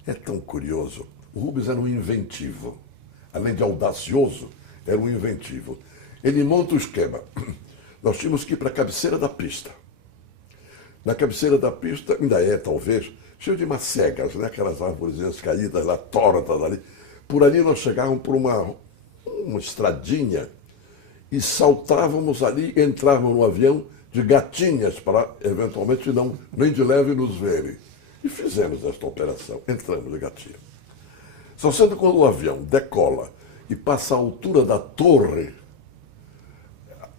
É tão curioso. O Rubens era um inventivo. Além de audacioso, era um inventivo. Ele monta o esquema. Nós tínhamos que ir para a cabeceira da pista. Na cabeceira da pista, ainda talvez, cheio de macegas, né? Aquelas árvores caídas lá, tortas ali. Por ali nós chegávamos por uma estradinha e saltávamos ali, entrávamos no avião de gatinhas para, eventualmente, nem de leve nos verem. E fizemos esta operação, entramos de gatinha. Só sendo quando o avião decola e passa a altura da torre,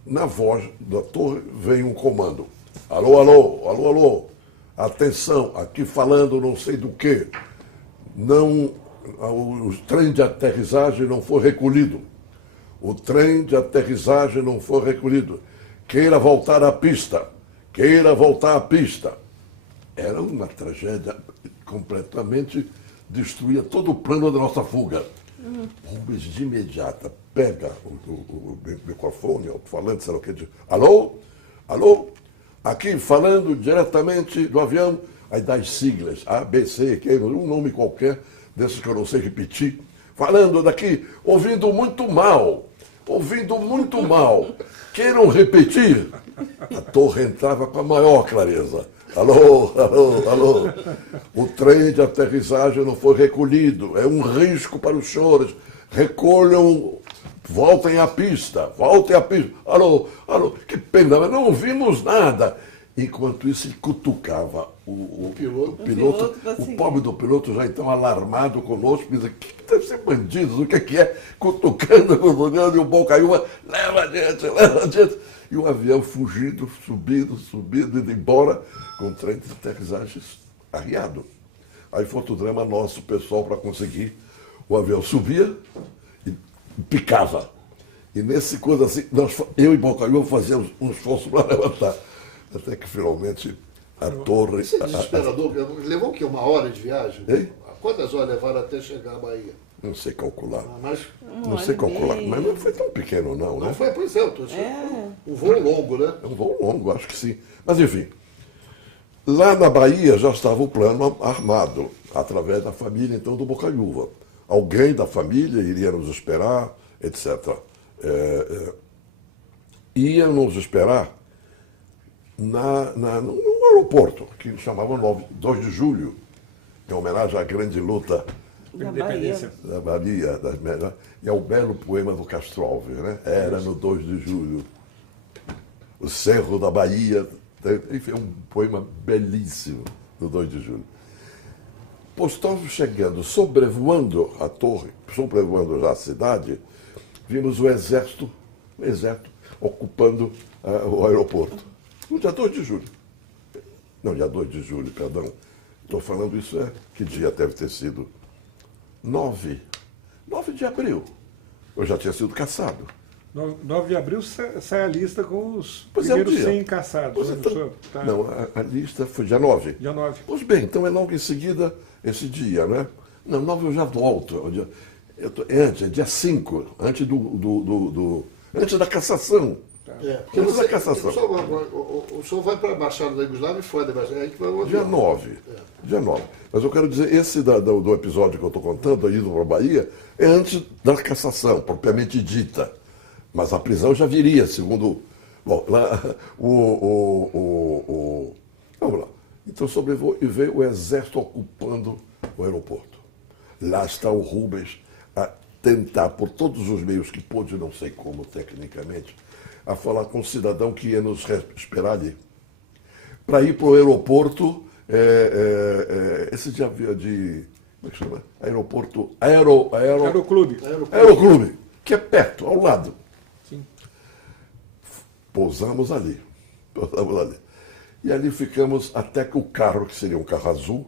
na voz da torre vem um comando. Alô, alô, alô, alô, atenção, aqui falando não sei do quê. Não, o trem de aterrissagem não foi recolhido. O trem de aterrissagem não foi recolhido. Queira voltar à pista. Queira voltar à pista. Era uma tragédia completamente, destruía todo o plano da nossa fuga. Rubens de imediata pega o microfone, o falante, sei lá o que, diz, alô? Alô? Aqui falando diretamente do avião, aí dá as siglas, A, B, C, que um nome qualquer, desses que eu não sei repetir, falando daqui, ouvindo muito mal, queiram repetir? A torre entrava com a maior clareza. Alô, alô, alô. O trem de aterrissagem não foi recolhido. É um risco para os senhores. Recolham, voltem à pista. Alô, alô. Que pena, mas não ouvimos nada. Enquanto isso, ele cutucava o piloto. O pobre do piloto já então alarmado conosco, dizia, que deve ser bandidos, o que é? Cutucando, e o Bocaiúva, leva adiante. E o avião fugindo, subindo, indo embora, com o trem de aterrissagens arriado. Aí foi outro drama nosso, pessoal, para conseguir. O avião subia e picava. E nesse coisa assim, eu e Bocaiúva fazíamos um esforço para levantar. Até que finalmente a torre. Isso é desesperador, levou o quê? 1 hora de viagem? Hein? Quantas horas levaram até chegar à Bahia? Não sei calcular. Mas Não sei calcular. Mas não foi tão pequeno, não, né? não foi, pois é, eu tô dizendo. Um voo longo, né? É um voo longo, acho que sim. Mas enfim. Lá na Bahia já estava o plano armado, através da família, então, do Bocaiúva. Alguém da família iria nos esperar, etc. Ia nos esperar no aeroporto, que chamavam 2 de julho, em homenagem à grande luta Na Independência. da Bahia, e ao belo poema do Castro Alves, né? Era no 2 de julho, o Cerro da Bahia, enfim, é um poema belíssimo do 2 de julho. Pois estávamos chegando, sobrevoando a torre, sobrevoando já a cidade, vimos o exército ocupando o aeroporto. No dia 2 de julho. Não, dia 2 de julho, perdão. Estou falando isso, que dia deve ter sido? 9 de abril. Eu já tinha sido caçado. 9 de abril sai a lista com os Pois é, o primeiros dia. 100 caçados. Pois né? então, O senhor tá- não, a lista foi dia 9. Dia 9. Pois bem, então é logo em seguida esse dia, né? Não, 9 eu já volto. É antes, é dia 5, antes antes da cassação. Porque Antes da cassação. o senhor vai para a Baixada da Iugoslávia e foi da Baixada. Aí que vai o Dia avião. 9. Dia 9. Mas eu quero dizer, esse do episódio que eu estou contando, a ida para a Bahia, é antes da cassação, propriamente dita. Mas a prisão já viria, segundo. Bom, lá, vamos lá. Então sobrevoou e veio o exército ocupando o aeroporto. Lá está o Rubens a tentar, por todos os meios que pôde, não sei como tecnicamente, a falar com o cidadão que ia nos esperar ali. Para ir para o aeroporto, esse dia de. Como é que chama? Aeroporto. Aeroclube. Aeroclube, que é perto, ao lado. Sim. Pousamos ali. E ali ficamos até que o carro, que seria um carro azul,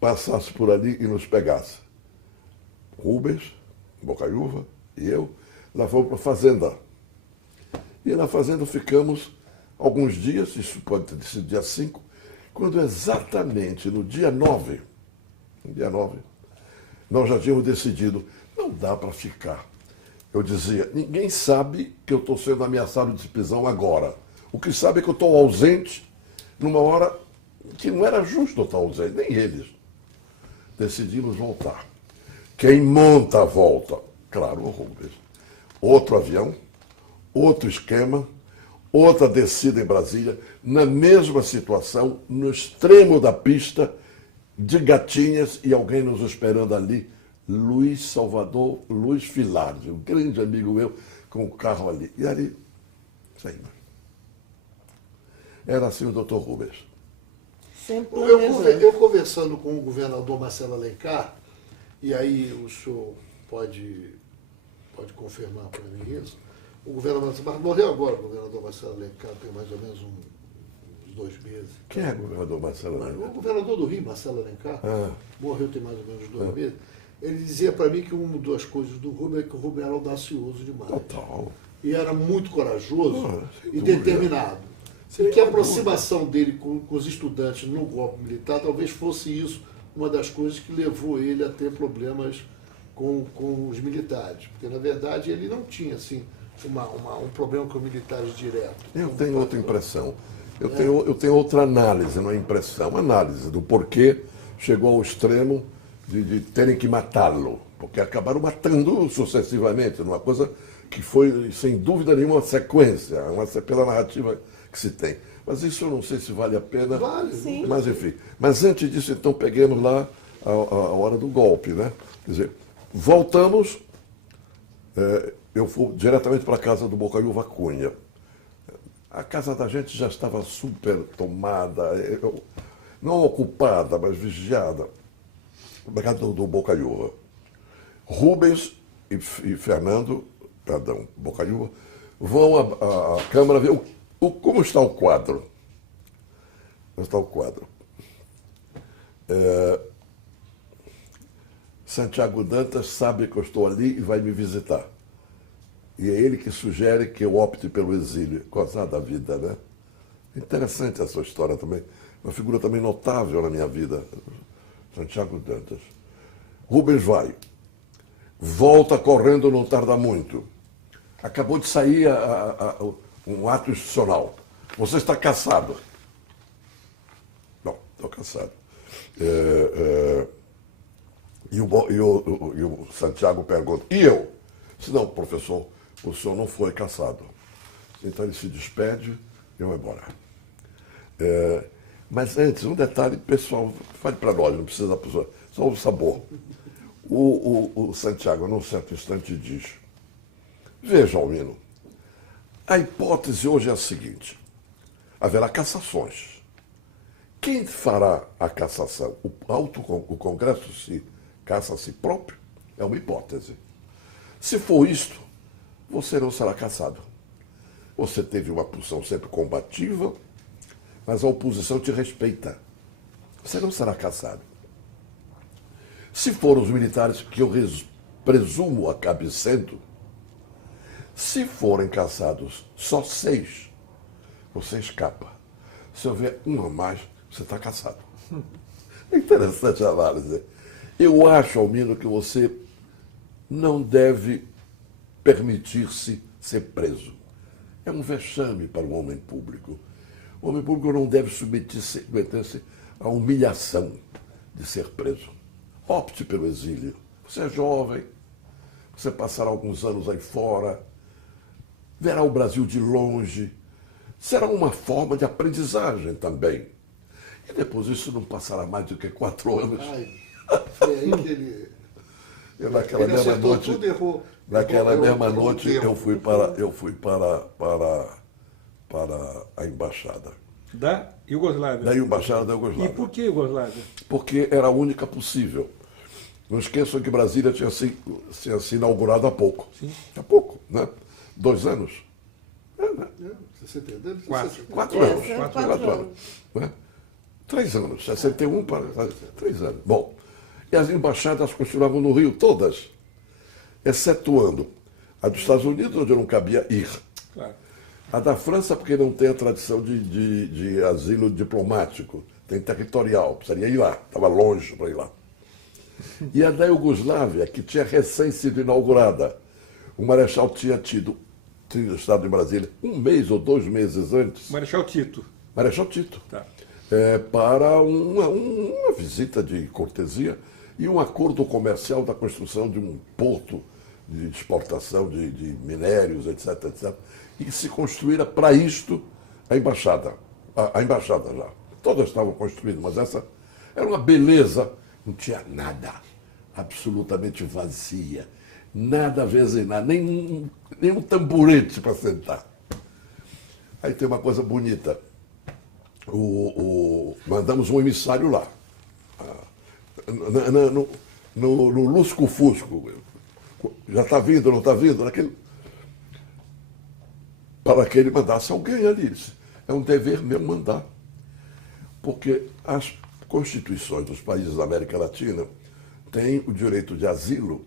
passasse por ali e nos pegasse. Rubens, Bocaiúva e eu, lá fomos para a fazenda. E na fazenda ficamos alguns dias, isso pode ter sido dia 5, quando exatamente no dia 9, nós já tínhamos decidido, não dá para ficar. Eu dizia, ninguém sabe que eu estou sendo ameaçado de prisão agora. O que sabe é que eu estou ausente numa hora que não era justo eu estar ausente, nem eles. Decidimos voltar. Quem monta a volta? Claro, o Rubens. Outro avião, outro esquema, outra descida em Brasília, na mesma situação, no extremo da pista, de gatinhas e alguém nos esperando ali, Luiz Filardi, um grande amigo meu, com o carro ali. E ali, saímos. Era assim o doutor Rubens. Sempre Eu conversando com o governador Marcelo Alencar, e aí o senhor pode confirmar para mim isso, o governador morreu agora, o governador Marcelo Alencar, tem mais ou menos uns 2 meses. Quem é o governador Marcelo Alencar? O governador do Rio, Marcelo Alencar, Ah. morreu tem mais ou menos 2 meses. Ele dizia para mim que uma das coisas do Rubem é que o Rubem era audacioso demais. Total. E era muito corajoso sem e dúvida. determinado. Sem E que a dúvida. aproximação dele com os estudantes no golpe militar talvez fosse isso uma das coisas que levou ele a ter problemas com os militares, porque na verdade ele não tinha assim um problema com os militares direto. Eu tenho outra impressão. Eu tenho outra análise, não é impressão, análise do porquê chegou ao extremo de terem que matá-lo. Porque acabaram matando sucessivamente, numa coisa que foi, sem dúvida nenhuma, uma sequência, pela narrativa que se tem. Mas isso eu não sei se vale a pena. Vale. Sim. Mas enfim. Mas antes disso, então, peguemos lá a hora do golpe, né? Quer dizer, voltamos, eu fui diretamente para a casa do Bocaiúva Cunha. A casa da gente já estava super tomada, não ocupada, mas vigiada. Na casa do Bocaiúva. Rubens e Fernando, perdão, Bocaiúva, vão à Câmara ver como está o quadro. Como está o quadro. Santiago Dantas sabe que eu estou ali e vai me visitar. E é ele que sugere que eu opte pelo exílio. Coisa da vida, né? Interessante essa história também. Uma figura também notável na minha vida. Santiago Dantas. Rubens vai. Volta correndo, não tarda muito. Acabou de sair um ato institucional. Você está cassado. Não, estou cassado. E o Santiago pergunta, e eu? Disse, não, professor, o senhor não foi cassado. Então ele se despede e vai embora. Mas antes, um detalhe, pessoal, fale para nós, não precisa da pessoa, só o sabor. O Santiago, num certo instante, diz, veja, Almino, a hipótese hoje é a seguinte, haverá cassações. Quem fará a cassação? O Congresso se caça a si próprio? É uma hipótese. Se for isto, você não será cassado. Você teve uma posição sempre combativa, mas a oposição te respeita. Você não será cassado. Se forem os militares, que eu presumo acabe sendo, se forem caçados só 6, você escapa. Se houver um a mais, você está caçado. É interessante a análise. Eu acho, Almino, que você não deve permitir-se ser preso. É um vexame para um homem público. O homem público não deve submeter-se à humilhação de ser preso. Opte pelo exílio. Você é jovem, você passará alguns anos aí fora, verá o Brasil de longe, será uma forma de aprendizagem também. E depois isso não passará mais do que 4 anos. Foi aí que ele... Naquela mesma noite, tudo, errou. naquela mesma noite eu fui para a embaixada. Da Iugoslávia. Da embaixada da Iugoslávia. E por que Iugoslávia? Porque era a única possível. Não esqueçam que Brasília tinha se inaugurado há pouco. Sim. Há pouco, né? 2 anos. Né? 4 anos. 4 anos. Né? 3 anos. 61 para 3 anos. Bom, e as embaixadas continuavam no Rio, todas, excetuando a dos Estados Unidos, onde não cabia ir. Claro. A da França, porque não tem a tradição de asilo diplomático, tem territorial, precisaria ir lá, estava longe para ir lá. E a da Iugoslávia, que tinha recém sido inaugurada. O Marechal tinha estado em Brasília 1 mês ou 2 meses antes. Marechal Tito. Marechal Tito. Tá. Para uma visita de cortesia e um acordo comercial da construção de um porto de exportação de minérios, etc, etc. E se construíra para isto a embaixada. A embaixada já. Todas estavam construídas, mas essa era uma beleza. Não tinha nada, absolutamente vazia, nada a ver em nada, nem um tamborete para sentar. Aí tem uma coisa bonita, mandamos um emissário lá, no lusco-fusco, já está vindo, não está vindo, para que ele mandasse alguém ali. É um dever meu mandar, porque as constituições dos países da América Latina têm o direito de asilo,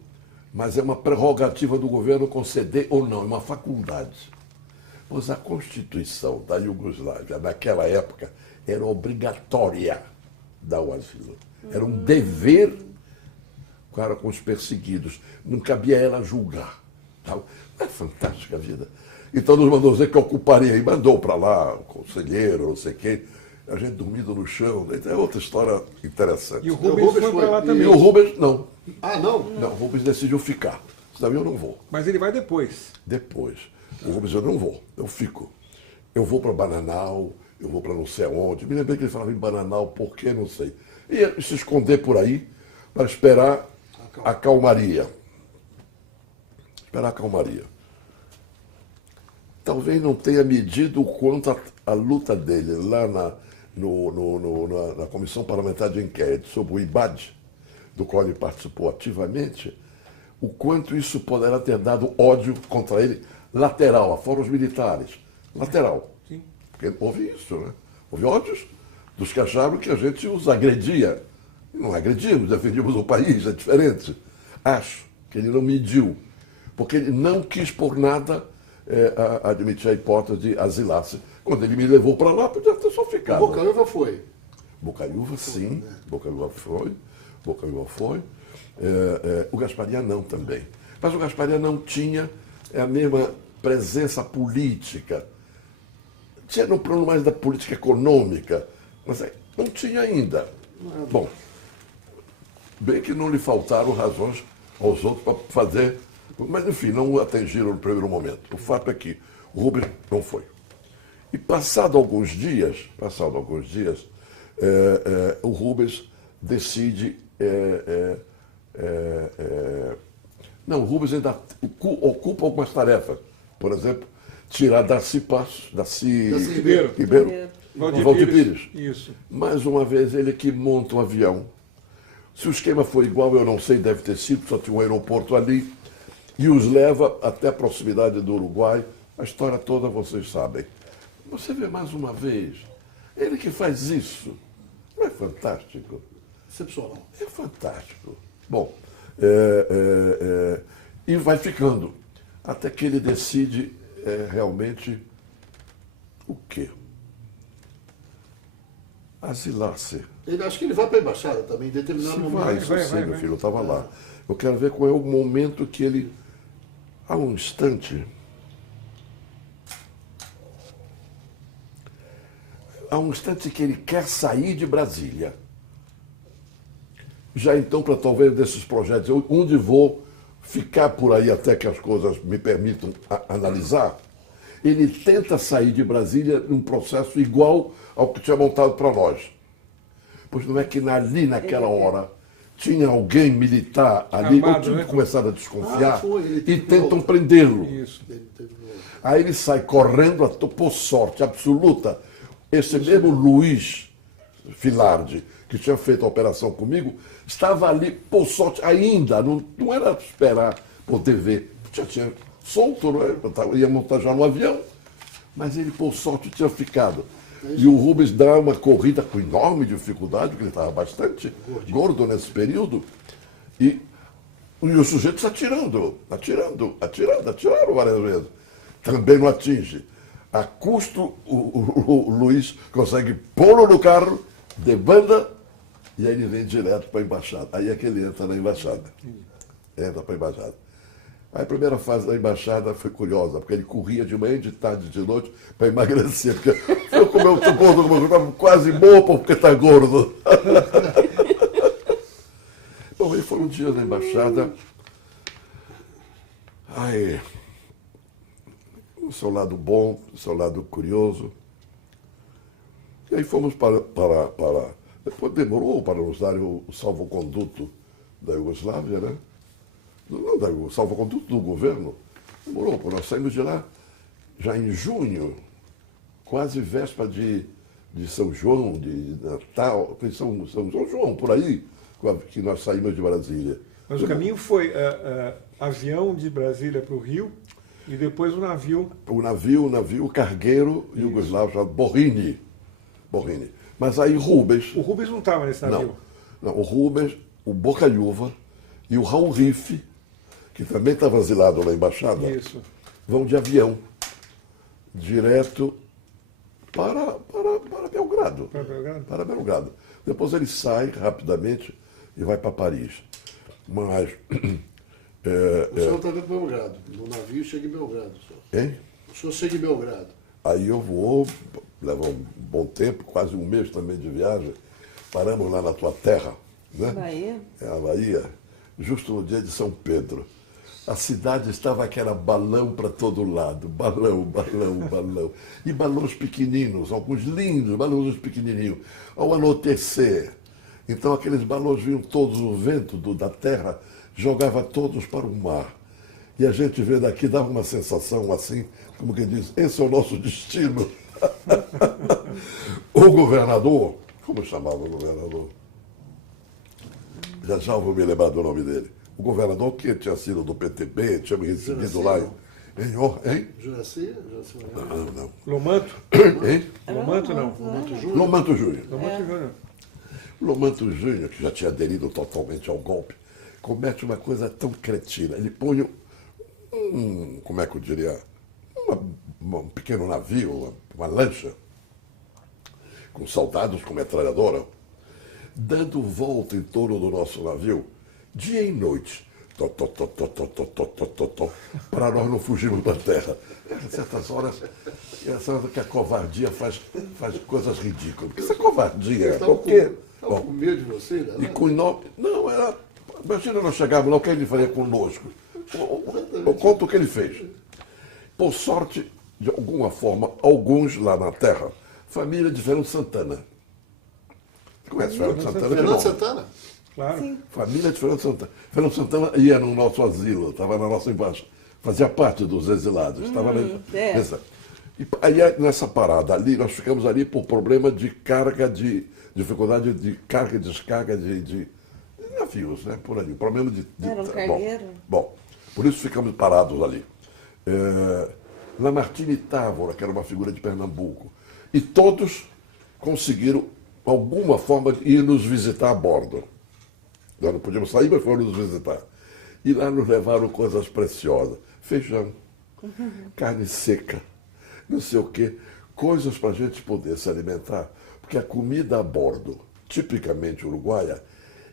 mas é uma prerrogativa do governo conceder ou não, é uma faculdade. Pois a Constituição da Iugoslávia, naquela época, era obrigatória dar o asilo. Era um dever ficaram com os perseguidos. Não cabia ela julgar. Tal. É fantástica a vida. Então nos mandou dizer que ocuparia, e mandou para lá o conselheiro, não sei quem, a gente dormindo no chão. Né? É outra história interessante. E o Rubens foi para lá E também. o Rubens, não. Ah, não? Não, o Rubens decidiu ficar. Senão eu não vou. Mas ele vai depois. Depois. O Rubens, eu não vou, eu fico. Eu vou para Bananal, eu vou para não sei aonde. Me lembrei que ele falava em Bananal, por que, não sei. E se esconder por aí para esperar a calmaria. Esperar a calmaria. Talvez não tenha medido o quanto a luta dele lá na Comissão Parlamentar de Inquérito sobre o IBAD, do qual ele participou ativamente, o quanto isso poderá ter dado ódio contra ele lateral, afora os militares. Lateral. Sim. Porque houve isso, né? Houve ódios dos que acharam que a gente os agredia. Não agredimos, defendíamos o país, é diferente. Acho que ele não mediu, porque ele não quis por nada admitir a hipótese de asilar-se. Quando ele me levou para lá, podia ter só ficado. Bocaiúva foi. Bocaiúva, sim. Bocaiúva foi. Bocaiúva foi. O Gasparian não também. Mas o Gasparian não tinha a mesma presença política. Tinha no plano mais da política econômica, mas não tinha ainda. Bom, bem que não lhe faltaram razões aos outros para fazer, mas enfim, não atingiram no primeiro momento. O fato é que o Rubens não foi. E passado alguns dias, o Rubens decide. Não, o Rubens ainda ocupa algumas tarefas. Por exemplo, tirar Darcy Ribeiro. Valdir Pires. Isso. Mais uma vez, ele que monta um avião. Se o esquema foi igual, eu não sei, deve ter sido, só tinha um aeroporto ali, e os leva até a proximidade do Uruguai. A história toda vocês sabem. Você vê mais uma vez, ele que faz isso. Não é fantástico? Excepcional. É fantástico. Bom, e vai ficando, até que ele decide realmente o quê? Asilar-se. Acho que ele vai para a embaixada também, em determinado Se momento. vai, isso eu sei, meu filho, eu estava lá. Eu quero ver qual é o momento que ele, há um instante, que ele quer sair de Brasília. Já então, para talvez desses projetos, onde vou ficar por aí até que as coisas me permitam analisar, ele tenta sair de Brasília num processo igual ao que tinha montado para nós. Pois não é que ali, naquela hora, tinha alguém militar ali, Armado, ou tinha né? começado a desconfiar, Ele e tentam tentou. prendê-lo. Isso. Aí ele sai correndo, por sorte absoluta, esse mesmo Luiz Filardi, que tinha feito a operação comigo, estava ali, por sorte, ainda, não era esperar poder ver. Já tinha solto, não é? Ia montar já no avião, mas ele, por sorte, tinha ficado. E o Rubens dá uma corrida com enorme dificuldade, porque ele estava bastante gordo nesse período, e os sujeitos atiraram várias vezes. Também não atinge. A custo, o Luiz consegue pô-lo no carro, debanda, e aí ele vem direto para a embaixada. Aí é que ele entra na embaixada. Entra para a embaixada. Aí a primeira fase da embaixada foi curiosa, porque ele corria de manhã, de tarde, de noite, para emagrecer. Porque eu comi o gordo, eu estava quase bom porque está gordo. Bom, aí foi um dia na embaixada. Aí, o seu lado bom, o seu lado curioso. E aí fomos para depois demorou para nos darem o salvo-conduto da Iugoslávia, né? Não, o salvo-conduto do governo. Demorou, porque nós saímos de lá já em junho, quase véspera de São João, de Natal, São João, por aí, que nós saímos de Brasília. Mas o caminho foi avião de Brasília para o Rio e depois o navio. O navio cargueiro iugoslavo chamado Borini. Mas aí Rubens... O Rubens não estava nesse navio. Não, o Rubens, o Bocaiúva e o Raul Riff, que também estava exilado na embaixada, Isso. vão de avião direto para Belgrado. Para Belgrado? Para Belgrado. Depois ele sai rapidamente e vai para Paris. Mas. O senhor está em Belgrado. No navio chega em Belgrado. Senhor. Hein? O senhor chega em Belgrado. Aí eu vou, leva um bom tempo, quase um mês também de viagem. Paramos lá na tua terra, né? Bahia? É a Bahia, justo no dia de São Pedro. A cidade estava que era balão para todo lado, balão, balão, balão. E balões pequeninos, alguns lindos, balões pequenininhos. Ao anoitecer, então aqueles balões vinham todos, o vento da terra jogava todos para o mar. E a gente vê daqui, dava uma sensação assim, como quem diz, esse é o nosso destino. O governador, como chamava o governador? Já eu vou me lembrar do nome dele. O governador que tinha sido do PTB, tinha me recebido Juraci, lá não. hein? Juraci? Não. Lomanto? Hein? Lomanto não. Lomanto Júnior? Lomanto Júnior. Lomanto Júnior. Lomanto Júnior, que já tinha aderido totalmente ao golpe, comete uma coisa tão cretina. Ele põe como é que eu diria, um pequeno navio, uma lancha, com soldados com metralhadora, dando volta em torno do nosso navio, dia e noite, para nós não fugirmos da terra. Em certas horas, que a covardia faz coisas ridículas. Porque essa covardia, porque... Estava com medo de você, né? E com nome. Não, era. Imagina nós chegarmos lá, o que ele faria conosco? Eu conto o que ele fez. Por sorte, de alguma forma, alguns lá na terra, família de Fernando Santana. Você conhece Fernando Santana? de Fernando nome? Santana? Claro. Sim. Família de Fernando Santana. Fernando Santana ia no nosso asilo, estava na nossa embaixada. Fazia parte dos exilados. Estava nessa. E aí, nessa parada ali, nós ficamos ali por problema de carga dificuldade de carga e descarga de navios, né? Por ali. Problema de Era um cargueiro? Bom, por isso ficamos parados ali. Lamartine Távora, que era uma figura de Pernambuco. E todos conseguiram, alguma forma, ir nos visitar a bordo. Nós não podíamos sair, mas foram nos visitar. E lá nos levaram coisas preciosas. Feijão, carne seca, não sei o quê. Coisas para a gente poder se alimentar. Porque a comida a bordo, tipicamente uruguaia,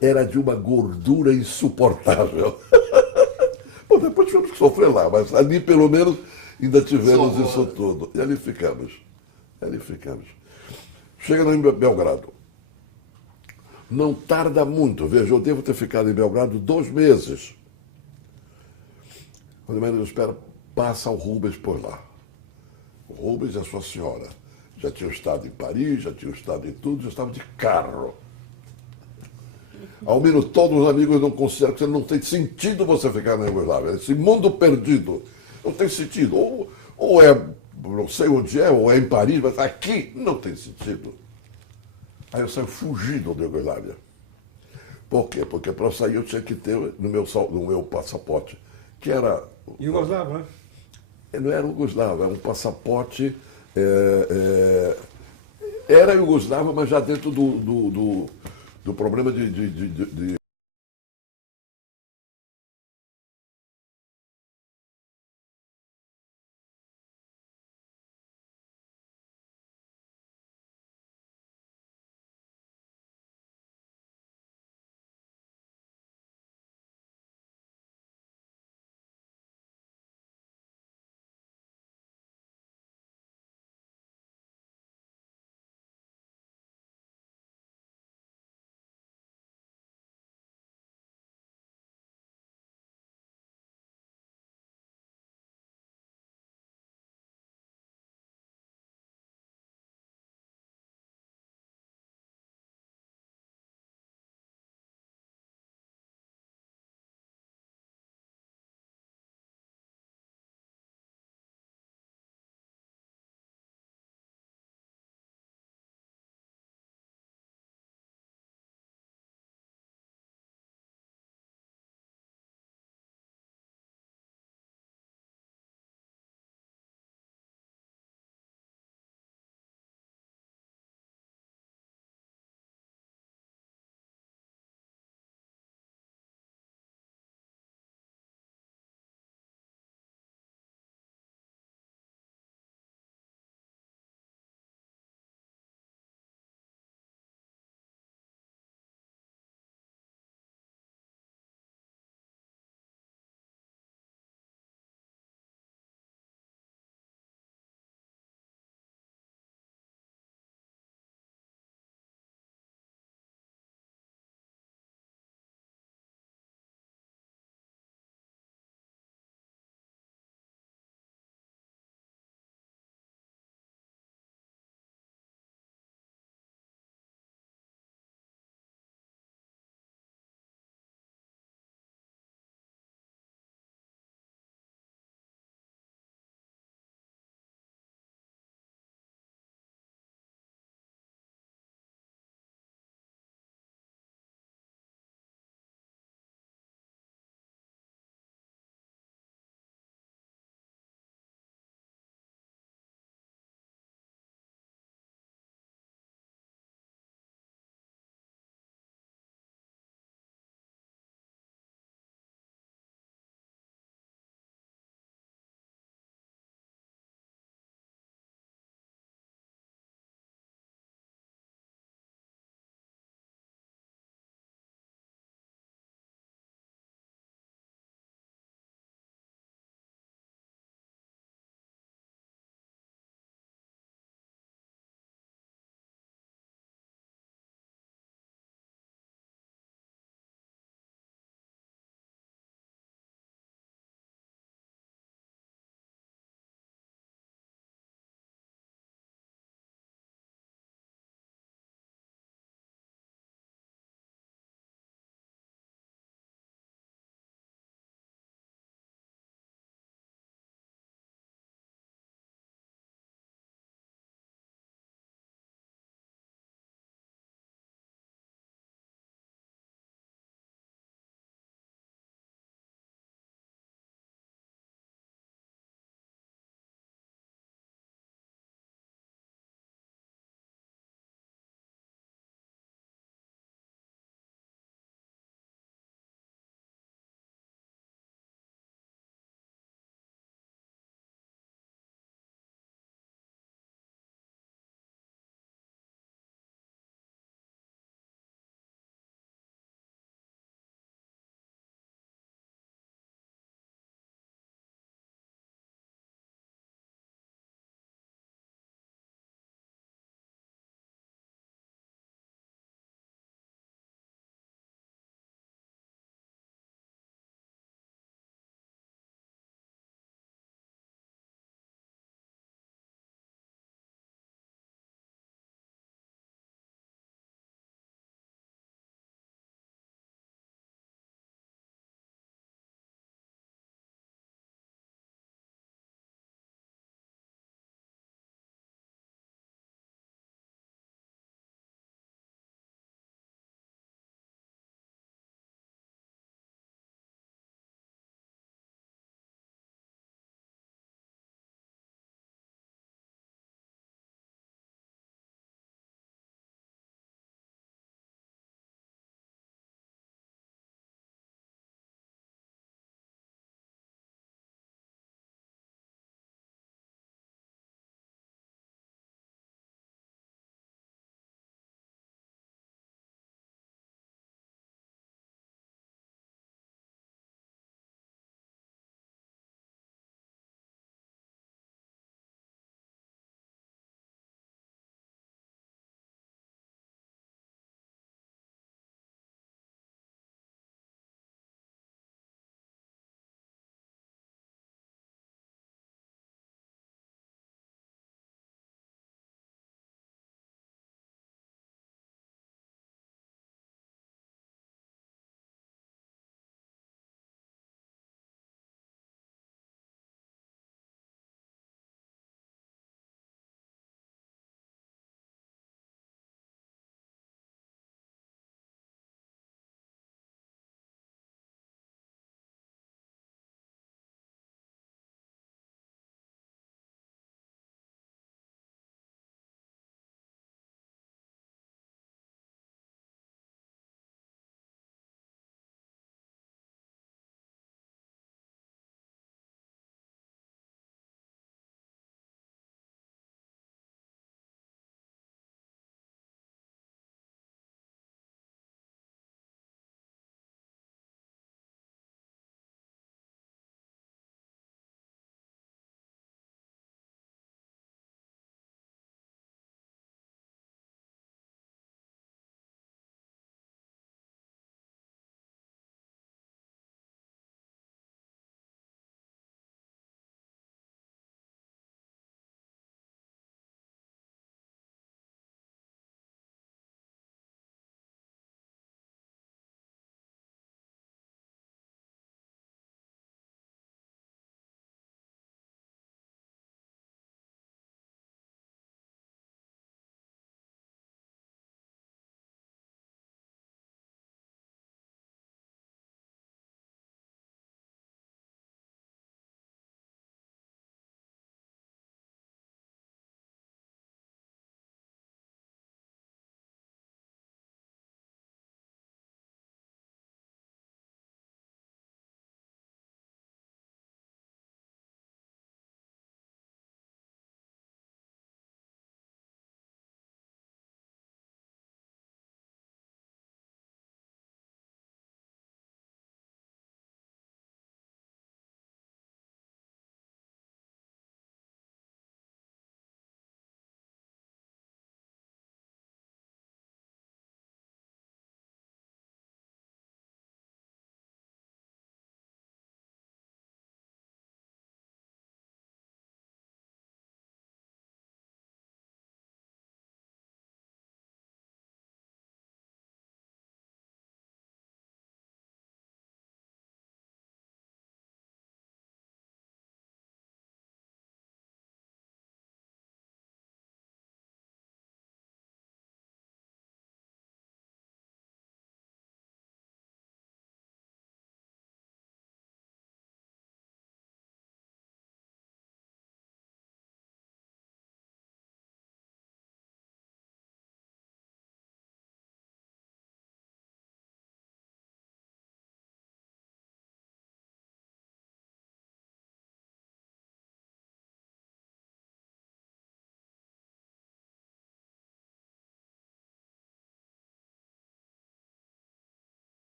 era de uma gordura insuportável. Bom, depois tivemos que sofrer lá, mas ali pelo menos ainda tivemos isso tudo. E ali ficamos. Chega em Belgrado. Não tarda muito, veja, eu devo ter ficado em Belgrado 2 meses. Quando menos eu espero, passa o Rubens por lá. O Rubens e a sua senhora. Já tinham estado em Paris, já tinham estado em tudo, já estavam de carro. Ao menos todos os amigos não consideram que não tem sentido você ficar na Iugoslávia. Esse mundo perdido não tem sentido. Ou é, não sei onde é, ou é em Paris, mas aqui não tem sentido. Aí eu saio fugido da Iugoslávia. Por quê? Porque para eu sair eu tinha que ter no meu passaporte, que era... Iugoslavo, né? Não era Iugoslavo, era um passaporte... era Iugoslavo, mas já dentro do problema de